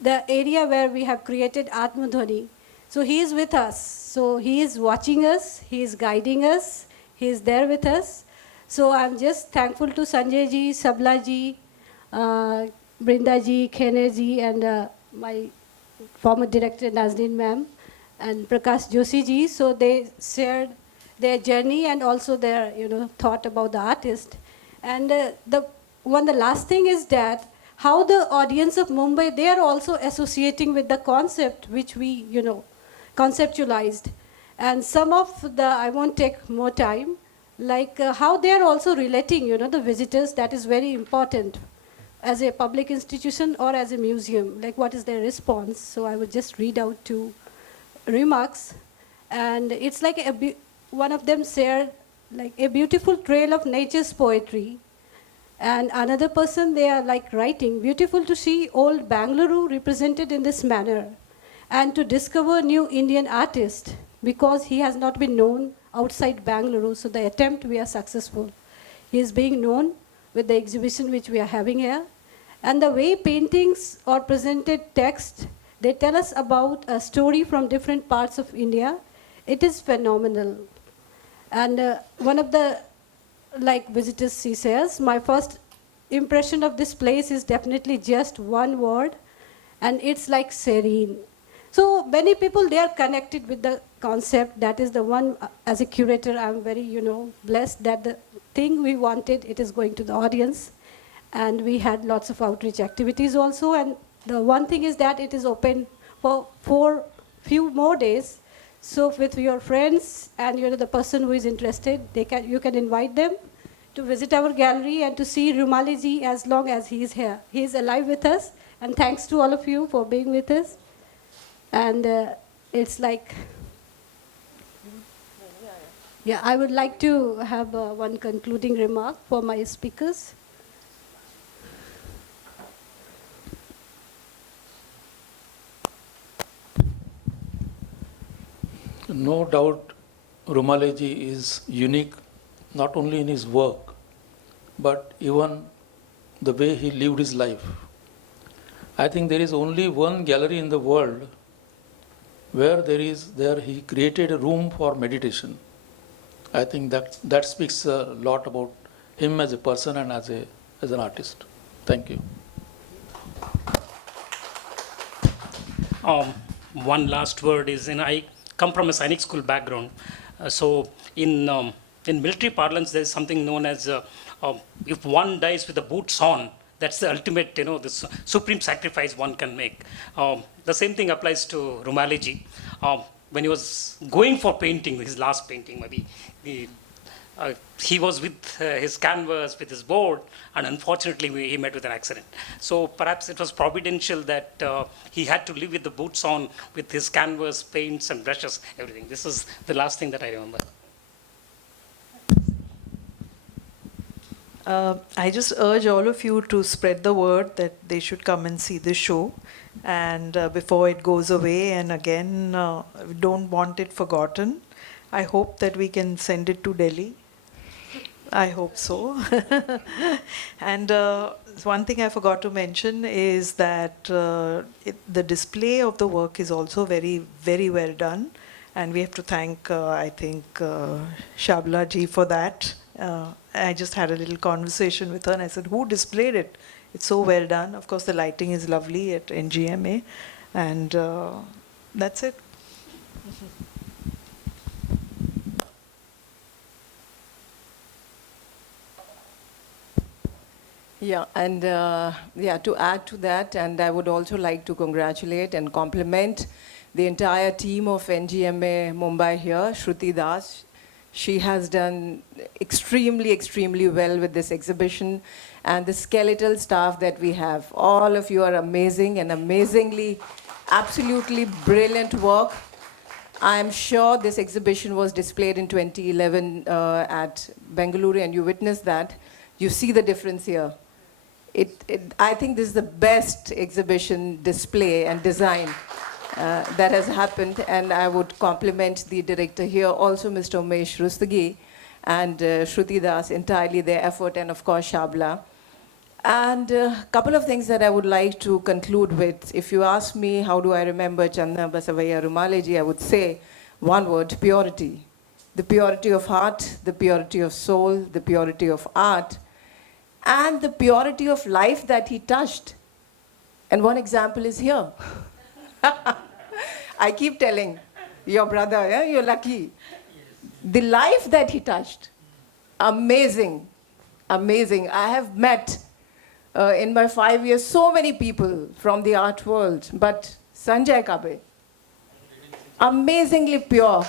the area where we have created Atmadhwani. So he is with us. So he is watching us, he is guiding us, he is there with us. So I'm just thankful to Sanjay ji, Sabla ji, Brinda ji, Khene ji, and my former director Nazneen ma'am, and Prakash Joshi ji. So they shared their journey and also their thought about the artist. And the last thing is that how the audience of Mumbai, they are also associating with the concept which we conceptualized. And some of the, I won't take more time, like how they are also relating, the visitors. That is very important as a public institution or as a museum, like what is their response. So I would just read out two remarks. And it's like one of them shared like a beautiful trail of nature's poetry. And another person, they are like writing, beautiful to see old Bangalore represented in this manner and to discover new Indian artist because he has not been known outside Bangalore. So the attempt, we are successful. He is being known with the exhibition which we are having here. And the way paintings or presented text, they tell us about a story from different parts of India. It is phenomenal. And one of the visitors, she says, my first impression of this place is definitely just one word, and it's like serene. So many people, they are connected with the concept. That is the one, as a curator, I'm very, blessed that the thing we wanted, it is going to the audience. And we had lots of outreach activities also. And the one thing is that it is open for few more days. So with your friends and the person who is interested, you can invite them to visit our gallery and to see Rumali ji as long as he is here. He is alive with us. And thanks to all of you for being with us. And it's like, yeah, I would like to have one concluding remark for my speakers. No doubt, Rumaleji is unique not only in his work, but even the way he lived his life. I think there is only one gallery in the world where he created a room for meditation. I think that speaks a lot about him as a person and as an artist. Thank you. One last word is, I come from a Sainik school background. So in military parlance, there is something known as if one dies with the boots on, that's the ultimate, the supreme sacrifice one can make. The same thing applies to Rumaleji. When he was going for painting, his last painting, maybe he was with his canvas, with his board, and unfortunately he met with an accident. So perhaps it was providential that he had to live with the boots on, with his canvas, paints and brushes, everything. This is the last thing that I remember. I just urge all of you to spread the word that they should come and see the show. And before it goes away, and again, don't want it forgotten. I hope that we can send it to Delhi. I hope so. And one thing I forgot to mention is that the display of the work is also very, very well done. And we have to thank, I think, Shabla ji for that. I just had a little conversation with her and I said, who displayed it? It's so well done. Of course, the lighting is lovely at NGMA. And that's it. Yeah, and to add to that, and I would also like to congratulate and compliment the entire team of NGMA Mumbai here, Shruti Das. She has done extremely, extremely well with this exhibition, and the skeletal staff that we have. All of you are amazing and amazingly, absolutely brilliant work. I'm sure this exhibition was displayed in 2011 at Bengaluru, and you witnessed that. You see the difference here. I think this is the best exhibition display and design. that has happened, and I would compliment the director here, also Mr. Umesh Rustagi and Shruti Das, entirely their effort, and of course Shabla. And a couple of things that I would like to conclude with. If you ask me how do I remember Channa Basavaya Rumaleji, I would say one word: purity. The purity of heart, the purity of soul, the purity of art, and the purity of life that he touched. And one example is here. I keep telling your brother, yeah, you're lucky. The life that he touched, amazing, amazing. I have met in my 5 years so many people from the art world, but Sanjay Kabe, amazingly pure.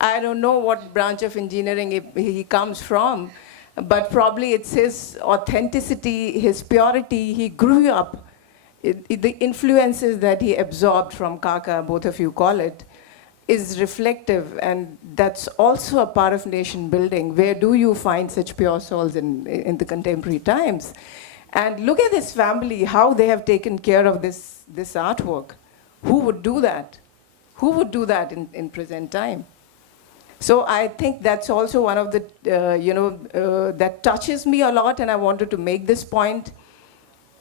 I don't know what branch of engineering he comes from, but probably it's his authenticity, his purity. He grew up. The influences that he absorbed from Kaka, both of you call it, is reflective, and that's also a part of nation building. Where do you find such pure souls in the contemporary times? And look at this family, how they have taken care of this artwork. Who would do that? Who would do that in present time? So I think that's also one of the, that touches me a lot, and I wanted to make this point.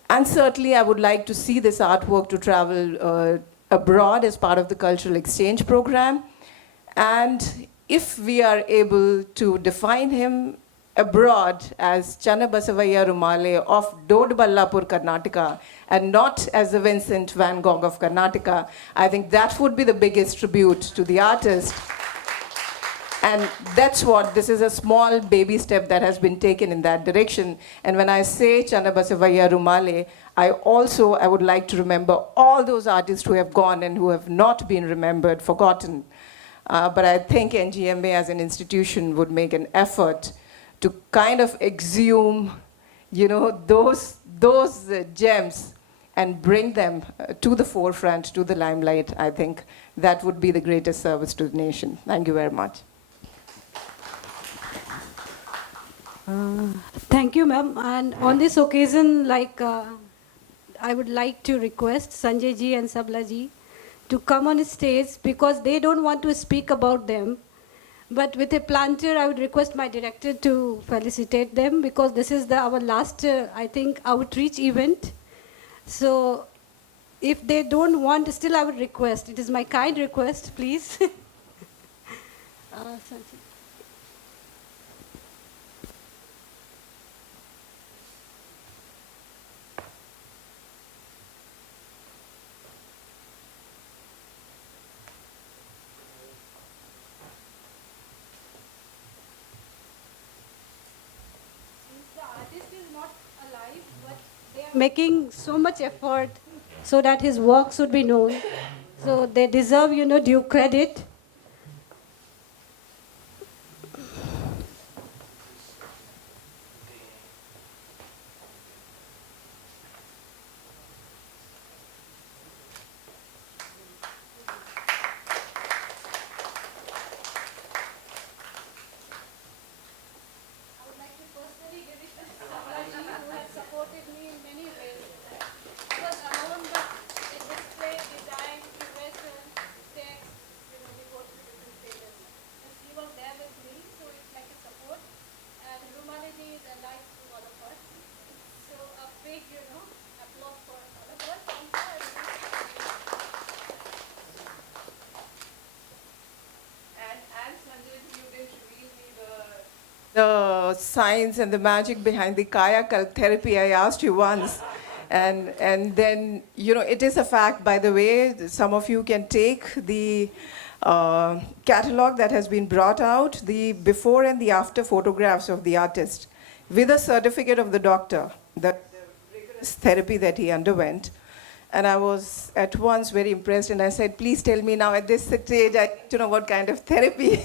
And certainly I would like to see this artwork to travel abroad as part of the cultural exchange program. And if we are able to define him abroad as Channa Basavaya Rumale of Dodballapur, Karnataka, and not as the Vincent van Gogh of Karnataka, I think that would be the biggest tribute to the artist. And that's what, this is a small baby step that has been taken in that direction. And when I say Channa Basavaya Rumale, I would like to remember all those artists who have gone and who have not been remembered, forgotten. But I think NGMA as an institution would make an effort to kind of exhume, those gems and bring them to the forefront, to the limelight. I think that would be the greatest service to the nation. Thank you very much. Thank you, ma'am. And on this occasion, I would like to request Sanjay ji and Sabla ji to come on stage, because they don't want to speak about them. But with a planter, I would request my director to felicitate them, because this is our last, I think, outreach event. So if they don't want, still I would request. It is my kind request, please. Sanjay. Making so much effort so that his work should be known. So they deserve, due credit. The science and the magic behind the Kayakalp therapy, I asked you once. And then, it is a fact, by the way, some of you can take the catalog that has been brought out, the before and the after photographs of the artist, with a certificate of the doctor, the rigorous therapy that he underwent. And I was at once very impressed, and I said, please tell me now at this stage, I need to know what kind of therapy.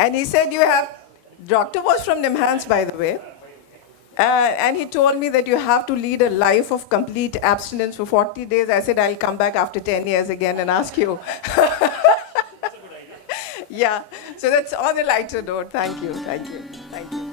And he said, doctor was from Nimhans, by the way. And he told me that you have to lead a life of complete abstinence for 40 days. I said, I'll come back after 10 years again and ask you. Yeah, so that's on the lighter note. Thank you, thank you, thank you.